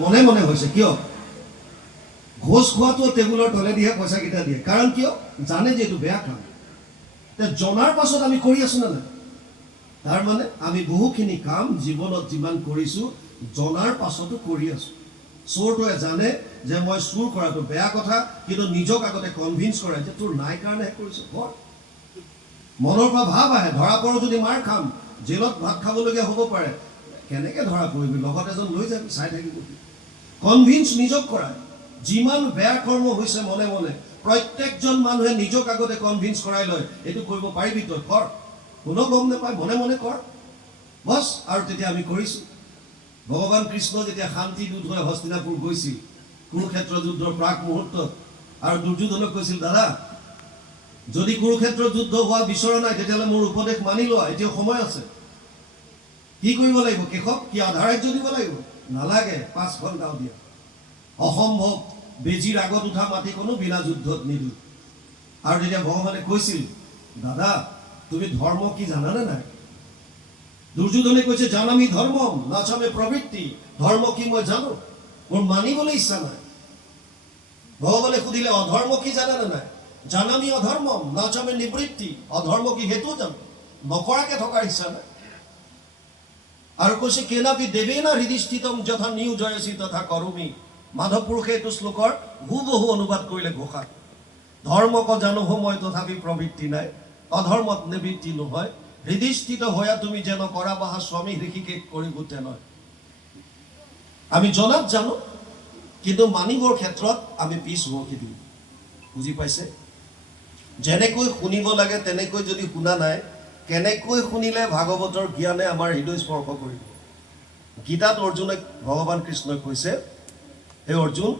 মনে মনে হৈছে কিয় ঘোষ খোৱাটো টেবুলৰ তলেদিহে পইচাকেইটা দিয়ে কাৰণ কিয় জানে যে এইটো বেয়া কাম জনাৰ পাছত আমি কৰি আছো না তাৰ মানে আমি বহুখিনি কাম জীৱনত যিমান কৰিছো জনাৰ পাছতো কৰি আছো চোৰটোৱে জানে যে মই চুৰ কৰাটো বেয়া কথা কিন্তু নিজক আগতে কনভিন্স কৰে যে তোৰ নাই কাৰণে কৰিছো কৰ মনৰ পৰা ভাৱ আহে ধৰা পৰো যদি মাৰ খাম জেলত ভাত খাবলগীয়া হ'ব পাৰে কেনেকৈ ধৰা পৰিবি লগত এজন লৈ যাবি চাই থাকিব কনভিন্স নিজক কৰায় যিমান বেয়া কৰ্ম হৈছে মনে মনে প্ৰত্যেকজন মানুহে নিজক আগতে কনভিন্স কৰাই লয় এইটো কৰিব পাৰিবি তই কৰ কোনো গম নাপায় মনে মনে কৰ বছ আৰু তেতিয়া আমি কৰিছো ভগৱান কৃষ্ণ যেতিয়া শান্তি দূত হৈ হস্তিনাপুৰ গৈছিল কুৰুক্ষেত্ৰ যুদ্ধৰ প্ৰাক মুহূৰ্তত আৰু দুৰ্যোধনক কৈছিল দাদা যদি কুৰুক্ষেত্ৰ যুদ্ধ হোৱা বিচৰা নাই তেতিয়াহ'লে মোৰ উপদেশ মানি লোৱা এতিয়া সময় আছে কি কৰিব লাগিব কেশৱ কি আধাৰাজ্য দিব লাগিব নালাগে 5খন গাঁও দিয়া অসম্ভৱ বেজিৰ আগত উঠা মাটিকনো বিনা যুদ্ধত নিদু আৰু তেতিয়া ভগৱানে কৈছিল দাদা তুমি ধৰ্ম কি জানানে নাই দুৰ্যোধনে কৈছে জানামি ধৰ্মম নাচামে প্ৰবৃত্তি ধৰ্ম কি মই জানো মোৰ মানিবলৈ ইচ্ছা নাই ভগৱানে সুধিলে অধৰ্ম কি জানানে নাই জানামি অধৰ্মম নাচামে নিবৃত্তি অধৰ্ম কি হেতু জানো নকৰাকে থকাৰ ইচ্ছা নাই আৰু কৈছে কেনাপি দেৱেনা হৃদিষ্ঠিতম যথা নিয়োজয়সি তথা কৰোমি মাধৱ পুৰুষে এইটো শ্লোকৰ হুবহু অনুবাদ কৰিলে ঘোষা ধৰ্মক জানো মই তথাপি প্ৰবৃত্তি নাই অধৰ্মত নিবৃত্তি নহয় হৃদিষ্ঠিত হোৱা তুমি যেন কৰা বাহা স্বামী ঋষিকেশ কৰিব তেনয় আমি জনাত জানো কিন্তু মানিবৰ ক্ষেত্ৰত আমি পিছ হুঁহকি দিওঁ বুজি পাইছে যেনেকৈ শুনিব লাগে তেনেকৈ যদি শুনা নাই কেনেকৈ শুনিলে ভাগৱতৰ জ্ঞানে আমাৰ হৃদয় স্পৰ্শ কৰিব গীতাত অৰ্জুনক ভগৱান কৃষ্ণই কৈছে হে অৰ্জুন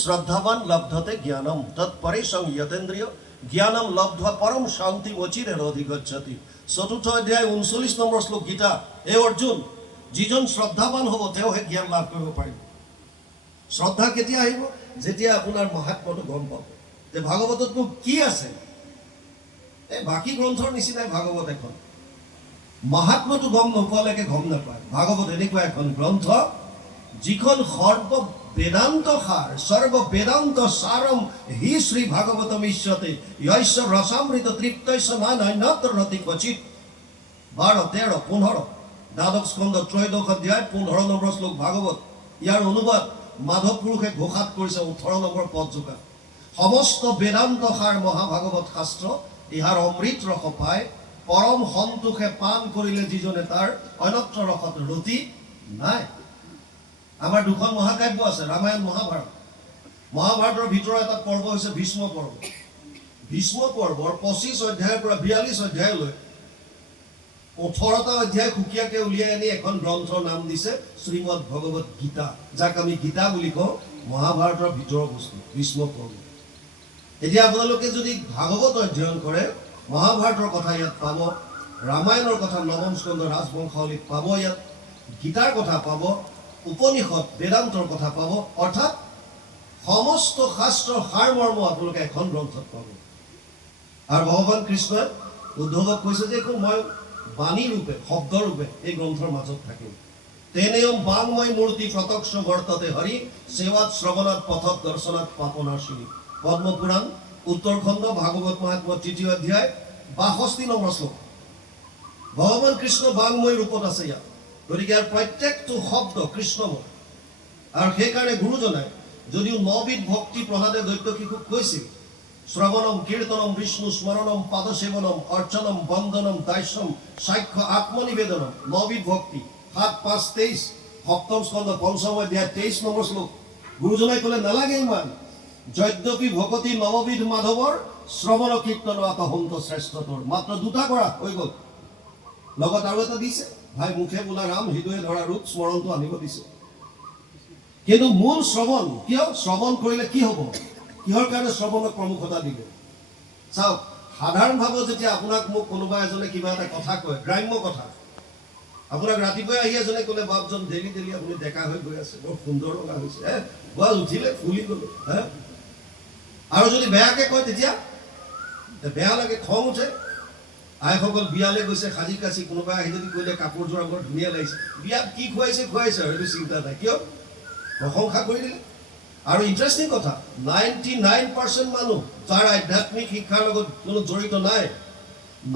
শ্ৰদ্ধাৱান লব্ধতে জ্ঞানম তৎপৰেশং যতেন্দ্ৰিয় জ্ঞানম লব্ধা পৰম শান্তি অচিৰে অধিগচ্ছতি 4ৰ্থ অধ্যায় 39 নম্বৰ শ্লোক গীতা হে অৰ্জুন যিজন শ্ৰদ্ধাৱান হ'ব তেওঁহে জ্ঞান লাভ কৰিব পাৰিব শ্ৰদ্ধা কেতিয়া আহিব যেতিয়া আপোনাৰ মহাত্ম্যটো গম পাব যে ভাগৱততনো কি আছে এই বাকী গ্ৰন্থৰ নিচিনাই ভাগৱত এখন মহাত্ম্যটো গম নোপোৱালৈকে গম নাপায় ভাগৱত এনেকুৱা এখন গ্ৰন্থ যিখন সৰ্ব বেদান্ত সাৰ সৰ্ব বেদান্ত সাৰম হি শ্ৰী ভাগৱতম ইষ্যতে য়স্য ৰসামৃত তৃপ্তস্য নান্যত্ৰ ৰতি ক্বচিৎ 12, 13, 15 দ্বাদশ স্কন্ধ ত্ৰয়োদশ অধ্যায় 15 নম্বৰ শ্লোক ভাগৱত ইয়াৰ অনুবাদ মাধৱ পুৰুষে ঘোষাত কৰিছে 18 নম্বৰ পদযোগা সমস্ত বেদান্ত সাৰ মহাভাগৱত শাস্ত্ৰ ইহাৰ অমৃত ৰস পায় পৰম সন্তোষে পান কৰিলে যিজনে তাৰ অন্যত্ৰ ৰসত ৰতি নাই আমাৰ দুখন মহাকাব্য আছে ৰামায়ণ মহাভাৰত মহাভাৰতৰ ভিতৰৰ এটা পৰ্ব হৈছে ভীষ্ম পৰ্ব ভীষ্ম পৰ্বৰ 25 অধ্যায়ৰ পৰা 42 অধ্যায়লৈ 18টা অধ্যায় সুকীয়াকে উলিয়াই আনি এখন গ্ৰন্থৰ নাম দিছে শ্ৰীমদ ভগৱত গীতা যাক আমি গীতা বুলি কওঁ মহাভাৰতৰ ভিতৰৰ বস্তু ভীষ্ম পৰ্ব এতিয়া আপোনালোকে যদি ভাগৱত অধ্যয়ন কৰে মহাভাৰতৰ কথা ইয়াত পাব ৰামায়ণৰ কথা নৱম স্কন্ধ ৰাজবংশাৱলীত পাব ইয়াত গীতাৰ কথা পাব উপনিষদ বেদান্তৰ কথা পাব অৰ্থাৎ সমস্ত শাস্ত্ৰৰ সাৰমৰ্ম আপোনালোকে এখন গ্ৰন্থত পাব আৰু ভগৱান কৃষ্ণই উদ্ধৱক কৈছে যে মই বাণী ৰূপে শব্দ ৰূপে এই গ্ৰন্থৰ মাজত থাকিম তেনেয়ম বাংময় মূৰ্তি প্ৰত্যক্ষ বৰ্ততে হৰি সেৱাত শ্ৰৱণাত পথত দৰ্শনাত পাপনাশিনী পদ্মপুৰাণ উত্তৰখণ্ড ভাগৱত মহাত্ম্য 3য় অধ্যায় 62 নম্বৰ শ্লোক ভগৱান কৃষ্ণ বাংময় ৰূপত আছে ইয়াত গতিকে ইয়াৰ প্ৰত্যেকটো শব্দ কৃষ্ণময় আৰু সেইকাৰণে গুৰুজনাই যদিও 9বিধ ভক্তি প্ৰহ্লাদে দৈত্য শিশুক কৈছিল শ্ৰৱণম কীৰ্তনম বিষ্ণু স্মৰণম পাদসেৱনম অৰ্চনম বন্দনম দাস্যম সাক্ষ্য আত্মনিবেদনম 9বিধ ভক্তি 7, 5, 23 সপ্তম স্কন্ধ 5ম অধ্যায় 23 নম্বৰ শ্লোক গুৰুজনাই ক'লে নালাগে ইমান যদ্যপি ভকতি 9বিধ মাধৱৰ শ্ৰৱণ কীৰ্তন আতহন্ত শ্ৰেষ্ঠতৰ মাত্ৰ 2টা কৰা হৈ গ'ল লগত আৰু এটা দিছে ভাই মুখে বোলা ৰাম হৃদয়ে ধৰা ৰূপ স্মৰণটো আনিব দিছে কিন্তু মূল শ্ৰৱণ কিয় শ্ৰৱণ কৰিলে কি হ'ব কিহৰ কাৰণে শ্ৰৱণক প্ৰমুখতা দিলে চাওক সাধাৰণভাৱে যেতিয়া আপোনাক মোক কোনোবা এজনে কিবা এটা কথা কয় গ্ৰাম্য কথা আপোনাক ৰাতিপুৱাই আহি এজনে ক'লে বাপজন ডেলি ডেলি আপুনি ডেকা হৈ গৈ আছে বৰ সুন্দৰ লগা হৈছে বল উঠিলে ফুলি গ'লো আৰু যদি বেয়াকে কয় তেতিয়া বেয়া লাগে খং উঠে আইসকল বিয়ালে গৈছে সাজি কাচি কোনোবা আহি যদি কৈলে কাপোৰযোৰ আগৰ ধুনীয়া লাগিছে বিয়াত কি খুৱাইছে খুৱাইছে সেইটো চিন্তা নাই কিয় প্ৰশংসা কৰি দিলে। আৰু ইণ্টাৰেষ্টিং কথা, 99% মানুহ যাৰ আধ্যাত্মিক শিক্ষাৰ লগত কোনো জড়িত নাই,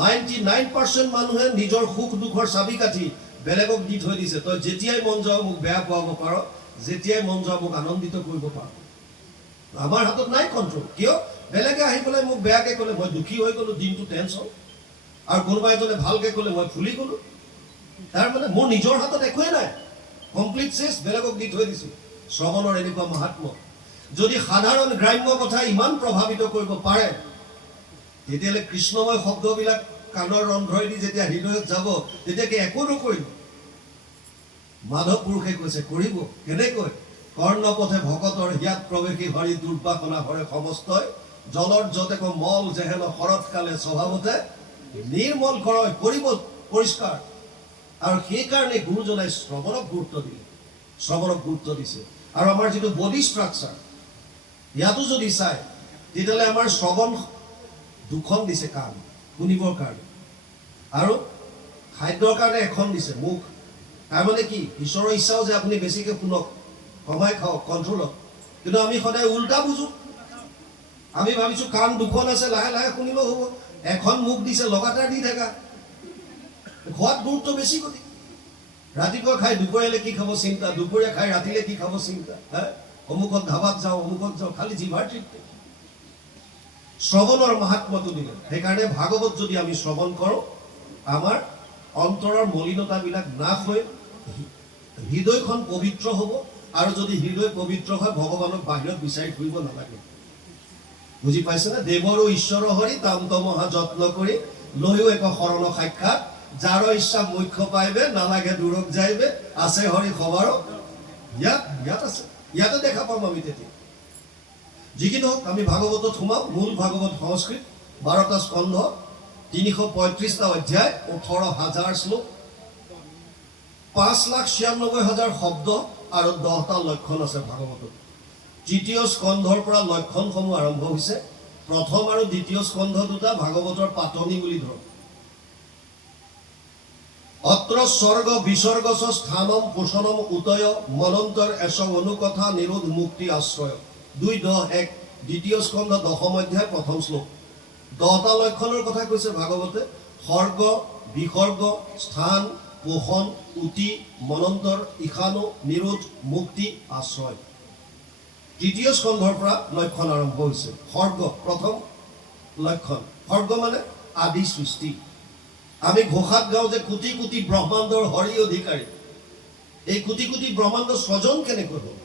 99% মানুহে নিজৰ সুখ দুখৰ চাবি কাঠি বেলেগক দি থৈ দিছে। তই যেতিয়াই মন যাওঁ মোক বেয়া পোৱাব পাৰ, যেতিয়াই মন যাওঁ মোক আনন্দিত কৰিব পাৰ। আমাৰ হাতত নাই কণ্ট্ৰল। কিয়? বেলেগে আহি পেলাই মোক বেয়াকৈ ক'লে মই দুখী হৈ গ'লোঁ, দিনটো টেনশ্যন, আৰু কোনোবা এজনে ভালকৈ ক'লে মই ফুলি গ'লোঁ। তাৰ মানে মোৰ নিজৰ হাতত একোৱেই নাই, কমপ্লিট চেছ, বেলেগক দি থৈ দিছোঁ। শ্ৰৱণৰ এনেকুৱা মাহাত্ম্য। যদি সাধাৰণ গ্ৰাম্য কথা ইমান প্ৰভাৱিত কৰিব পাৰে, তেতিয়াহ'লে কৃষ্ণময় শব্দবিলাক কাণৰ ৰন্ধ্ৰইদি যেতিয়া হৃদয়ত যাব, তেতিয়া কি একো নকৰিব? মাধৱ পুৰুষে কৈছে কৰিব। কেনেকৈ? কৰ্ণপথে ভকতৰ হিয়াত প্ৰৱেশী হৰি দুৰ্বাসনা হৰে সমস্তই, জলৰ যতেক মল যেহেন শৰৎকালে স্বভাৱতে, নিৰ্মল কৰয় কৰিব পৰিষ্কাৰ। আৰু সেইকাৰণে গুৰুজনাই শ্ৰৱণক গুৰুত্ব দিলে, শ্ৰৱণক গুৰুত্ব দিছে। আৰু আমাৰ যিটো বডি ষ্ট্ৰাকচাৰ, ইয়াতো যদি চাই, তেতিয়াহ'লে আমাৰ শ্ৰৱণ দুখন দিছে, কাণ শুনিবৰ কাৰণে, আৰু খাদ্যৰ কাৰণে এখন দিছে, মুখ। তাৰমানে কি? ঈশ্বৰৰ ইচ্ছাও যে আপুনি বেছিকৈ শুনক, কমাই খাওক, কণ্ট্ৰলত। কিন্তু আমি সদায় উল্টা বুজো। আমি ভাবিছোঁ কাণ দুখন আছে, লাহে লাহে শুনিলেও হ'ব। এখন মুখ দিছে, লগাতাৰ দি থাকা। খোৱাত গুৰুত্ব বেছি কৰি, ৰাতিপুৱা খাই দুপৰীয়ালৈ কি খাব চিন্তা, দুপৰীয়া খাই ৰাতিলৈ কি খাব চিন্তা, অমুকত ধাবাত যাওঁ, অমুকত যাওঁ, খালি জিভাৰ তৃপ্তি। শ্ৰৱণৰ মাহাত্ম্যটো দিলে। সেইকাৰণে ভাগৱত যদি আমি শ্ৰৱণ কৰোঁ, আমাৰ অন্তৰৰ মলিনতাবিলাক নাশ হৈ হৃদয়খন পবিত্ৰ হ'ব। আৰু যদি হৃদয় পবিত্ৰ হয়, ভগৱানক বাহিৰত বিচাৰি ফুৰিব নালাগে। বুজি পাইছেনে? দেৱৰো ঈশ্বৰ হৰি তান্ত মহা যত্ন কৰি লৈও এক শৰণ সাক্ষাৎ, যাৰ ইচ্ছা মুখ্য পাইবে নালাগে দূৰক যাইবে, আছে হৰি খবৰ ইয়াত আছে। ইয়াতে দেখা পাম আমি তেতিয়া। যি কি নহওক, আমি ভাগৱতত সোমাওঁ। মূল ভাগৱত সংস্কৃত, 12টা স্কন্ধ, 335টা অধ্যায়, 18,000 শ্লোক, 5,96,000 শব্দ আৰু 10টা লক্ষণ আছে ভাগৱতত। তৃতীয় স্কন্ধৰ পৰা লক্ষণসমূহ আৰম্ভ হৈছে। প্ৰথম আৰু দ্বিতীয় স্কন্ধ দুটা ভাগৱতৰ পাতনি বুলি ধৰক। অত্ৰ স্বৰ্গ বিসৰ্গ স্থানম পোষণম উদয় মনন্তৰ এশ অনুকথা নিৰোধ মুক্তি আশ্ৰয়। 2:10 দ্বিতীয় স্কন্ধ 10ম অধ্যায় 1ম শ্লোক। 10টা লক্ষণৰ কথা কৈছে ভাগৱতে। স্বৰ্গ, বিসৰ্গ, স্থান, পোষণ, উতি, মনন্তৰ, ঈশানু, নিৰোধ, মুক্তি, আশ্ৰয়। তৃতীয় স্কন্ধৰ পৰা লক্ষণ আৰম্ভ হৈছে। স্বৰ্গ প্ৰথম লক্ষণ। স্বৰ্গ মানে আদি সৃষ্টি। আমি ঘোষাত গাওঁ যে কোটি কোটি ব্ৰহ্মাণ্ডৰ হৰি অধিকাৰী। এই কোটি কোটি ব্ৰহ্মাণ্ড স্বজন কেনেকৈ হ'ল,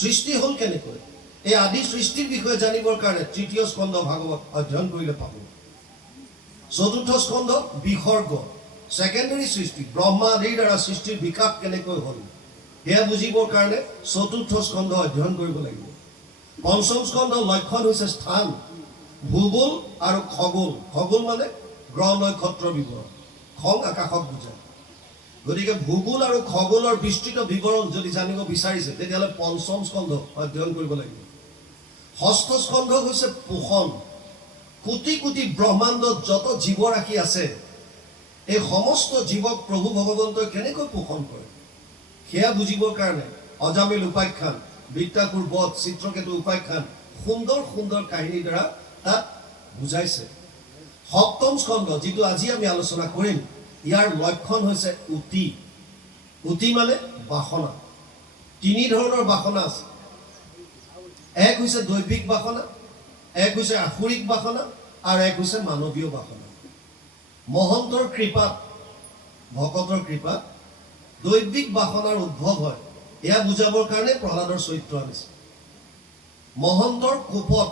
সৃষ্টি হ'ল কেনেকৈ, এই আদি সৃষ্টিৰ বিষয়ে জানিবৰ কাৰণে তৃতীয় স্কন্ধ ভাগৱত অধ্যয়ন কৰিলে পাব। চতুৰ্থ স্কন্ধ বিসৰ্গ, ছেকেণ্ডেৰী সৃষ্টি, ব্ৰহ্মা আদিৰ দ্বাৰা সৃষ্টিৰ বিকাশ কেনেকৈ হ'ল, সেয়া বুজিবৰ কাৰণে চতুৰ্থ স্কন্ধ অধ্যয়ন কৰিব লাগিব। পঞ্চম স্কন্ধ লক্ষণ হৈছে স্থান, ভূগোল আৰু খগোল। খগোল মানে গ্ৰহ নক্ষত্ৰৰ বিৱৰণ, খং আকাশক বুজায়। গতিকে ভূগোল আৰু খগোলৰ বিস্তৃত বিৱৰণ যদি জানিব বিচাৰিছে, তেতিয়াহ'লে পঞ্চম স্কন্ধ অধ্যয়ন কৰিব লাগিব। ষষ্ঠ স্কন্ধ হৈছে পোষণ। কোটি কোটি ব্ৰহ্মাণ্ডত যত জীৱৰাশি আছে, এই সমস্ত জীৱক প্ৰভু ভগৱন্তই কেনেকৈ পোষণ কৰে, সেয়া বুজিবৰ কাৰণে অজামিল উপাখ্যান, বৃত্তাসুৰ বধ, চিত্ৰকেতু উপাখ্যান, সুন্দৰ সুন্দৰ কাহিনীৰ দ্বাৰা তাত বুজাইছে। সপ্তম স্কন্ধ, যিটো আজি আমি আলোচনা কৰিম, ইয়াৰ লক্ষণ হৈছে উতি। উতি মানে বাসনা। তিনি ধৰণৰ বাসনা আছে। এক হৈছে দৈবিক বাসনা, এক হৈছে আসুৰিক বাসনা, আৰু এক হৈছে মানৱীয় বাসনা। মহন্তৰ কৃপাত, ভকতৰ কৃপাত দৈবিক বাসনাৰ উদ্ভৱ হয়। এয়া বুজাবৰ কাৰণে প্ৰহ্লাদৰ চৰিত্ৰ আনিছে। মহন্তৰ কোপত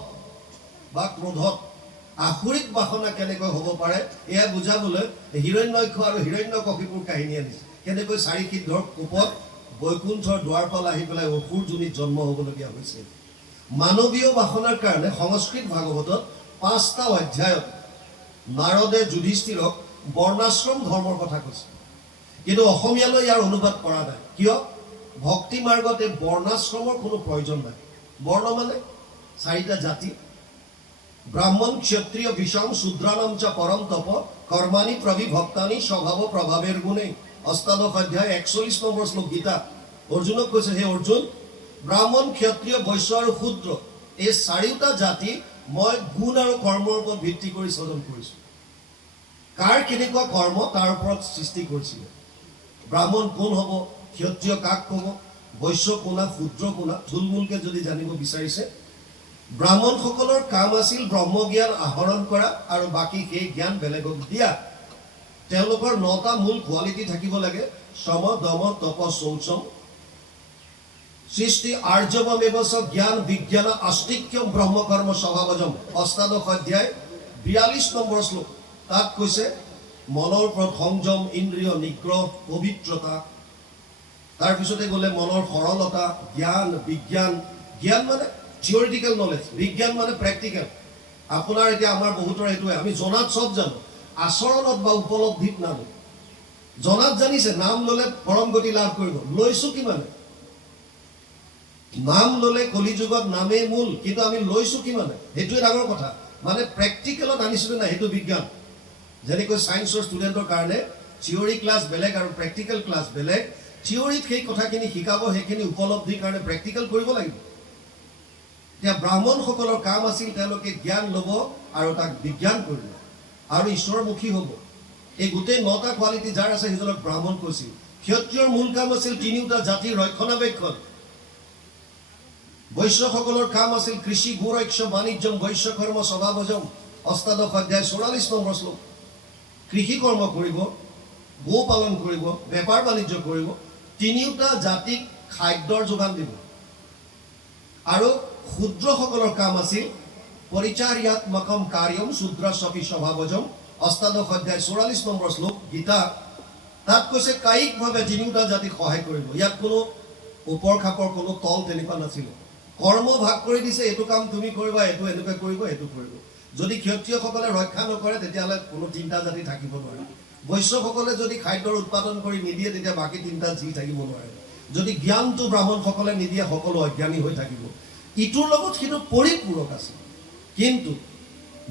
বা ক্ৰোধত আসুৰিক বাসনা কেনেকৈ হ'ব পাৰে, এয়া বুজাবলৈ হিৰণ্যক্ষ আৰু হিৰণ্যকশিপুৰ কাহিনী আনিছে। কেনেকৈ 4 সিদ্ধৰ কোপত বৈকুণ্ঠৰ দুৱাৰপাল আহি পেলাই অসুৰ যোনিত জন্ম হ'বলগীয়া হৈছিল। মানৱীয় বাসনাৰ কাৰণে সংস্কৃত ভাগৱতত 5টা অধ্যায়ত নাৰদে যুধিষ্ঠিৰক বৰ্ণাশ্ৰম ধৰ্মৰ কথা কৈছে। কিন্তু অসমীয়ালৈ ইয়াৰ অনুবাদ কৰা নাই। কিয়? ভক্তি মাৰ্গত এই বৰ্ণাশ্ৰমৰ কোনো প্ৰয়োজন নাই। বৰ্ণ মানে 4টা জাতি, ব্ৰাহ্মণ, ক্ষত্ৰিয়, বিষম, শূদ্ৰানাম চ পৰম তপ, কৰ্মাণি প্ৰবিভক্তানি স্বভাৱ প্ৰভাৱেৰ গুণে। অষ্টাদশ অধ্যায় 41 নম্বৰ শ্লোক গীতা। অৰ্জুনক কৈছে, হে অৰ্জুন, ব্ৰাহ্মণ, ক্ষত্ৰিয়, বৈশ্য আৰু শূদ্ৰ এই চাৰিওটা জাতি মই গুণ আৰু কৰ্মৰ ওপৰত ভিত্তি কৰি সৃজন কৰিছোঁ। কাৰ কেনেকুৱা কৰ্ম তাৰ ওপৰত সৃষ্টি কৰিছিলে। ব্ৰাহ্মণ কোন হ'ব, ক্ষত্ৰিয় কাক ক'ব, বৈশ্য কোনা, শূদ্ৰ কোনা, থুলমূলকৈ যদি জানিব বিচাৰিছে, ব্ৰাহ্মণসকলৰ কাম আছিল ব্ৰহ্মজ্ঞান আহৰণ কৰা আৰু বাকী সেই জ্ঞান বেলেগক দিয়া। তেওঁলোকৰ 9টা মূল কোৱালিটি থাকিব লাগে, শ্ৰম, দম, তপ, শৌচম। সৃষ্টি আৰ্যৱমেৱ চ জ্ঞান বিজ্ঞান আস্তিক্যম ব্ৰহ্মকৰ্ম স্বভাৱজম। অষ্টাদশ অধ্যায় 42 নম্বৰ শ্লোক। তাত কৈছে মনৰ ওপৰত সংযম, ইন্দ্ৰিয় নিগ্ৰহ, পবিত্ৰতা। তাৰপিছতে গ'লে মনৰ সৰলতা, জ্ঞান বিজ্ঞান। জ্ঞান মানে থিয়ৰিটিকেল নলেজ, বিজ্ঞান মানে প্ৰেক্টিকেল। আপোনাৰ এতিয়া আমাৰ বহুতৰ এইটোৱে, আমি জনাত চব জানো, আচৰণত বা উপলব্ধিত নানো। জনাত জানিছে নাম ল'লে পৰম গতি লাভ কৰিব, লৈছোঁ কিমানে? নাম ল'লে কলিযুগত নামেই মূল, কিন্তু আমি লৈছোঁ কিমানে? সেইটোৱে ডাঙৰ কথা। মানে প্ৰেক্টিকেলত আনিছিলোঁ নাই, সেইটো বিজ্ঞান। যেনেকৈ ছায়েন্সৰ ষ্টুডেণ্টৰ কাৰণে থিয়ৰী ক্লাছ বেলেগ আৰু প্ৰেক্টিকেল ক্লাছ বেলেগ। থিয়ৰীত সেই কথাখিনি শিকাব, সেইখিনি উপলব্ধিৰ কাৰণে প্ৰেক্টিকেল কৰিব লাগিব। এতিয়া ব্ৰাহ্মণসকলৰ কাম আছিল তেওঁলোকে জ্ঞান ল'ব আৰু তাক বিজ্ঞান কৰিব আৰু ঈশ্বৰমুখী হ'ব। এই গোটেই 9টা কোৱালিটি যাৰ আছে সেইজনক ব্ৰাহ্মণ কৈছিল। ক্ষত্ৰিয়ৰ মূল কাম আছিল তিনিওটা জাতিৰ ৰক্ষণাবেক্ষণ। বৈশ্যসকলৰ কাম আছিল কৃষি, গোৰক্ষ, বাণিজ্যম, বৈশ্যকৰ্ম স্বভাৱজম। অষ্টাদশ অধ্যায় 44 নম্বৰ শ্লোক। কৃষি কৰ্ম কৰিব, গো পালন কৰিব, বেপাৰ বাণিজ্য কৰিব, তিনিওটা জাতিক খাদ্যৰ যোগান দিব। আৰু শূদ্ৰসকলৰ কাম আছিল পৰিচাৰ্যাত্মকম কাৰ্যম শূদ্ৰস্যপি স্বভাৱজম। অষ্টাদশ অধ্যায় 44 নম্বৰ শ্লোক গীতা। তাত কৈছে কায়িকভাৱে তিনিওটা জাতিক সহায় কৰিব। ইয়াত কোনো ওপৰ খাপৰ কোনো তল তেনেকুৱা নাছিলে। কৰ্ম ভাগ কৰি দিছে, এইটো কাম তুমি কৰিবা, এইটো এনেকৈ কৰিব, এইটো কৰিব। যদি ক্ষত্ৰিয়সকলে ৰক্ষা নকৰে তেতিয়াহ'লে কোনো 3টা জাতি থাকিব নোৱাৰে। বৈশ্যসকলে যদি খাদ্যৰ উৎপাদন কৰি নিদিয়ে তেতিয়া বাকী 3টা যি থাকিব নোৱাৰে। যদি জ্ঞানটো ব্ৰাহ্মণসকলে নিদিয়ে সকলো অজ্ঞানী হৈ থাকিব। ইটোৰ লগত সিটো পৰিপূৰক আছে, কিন্তু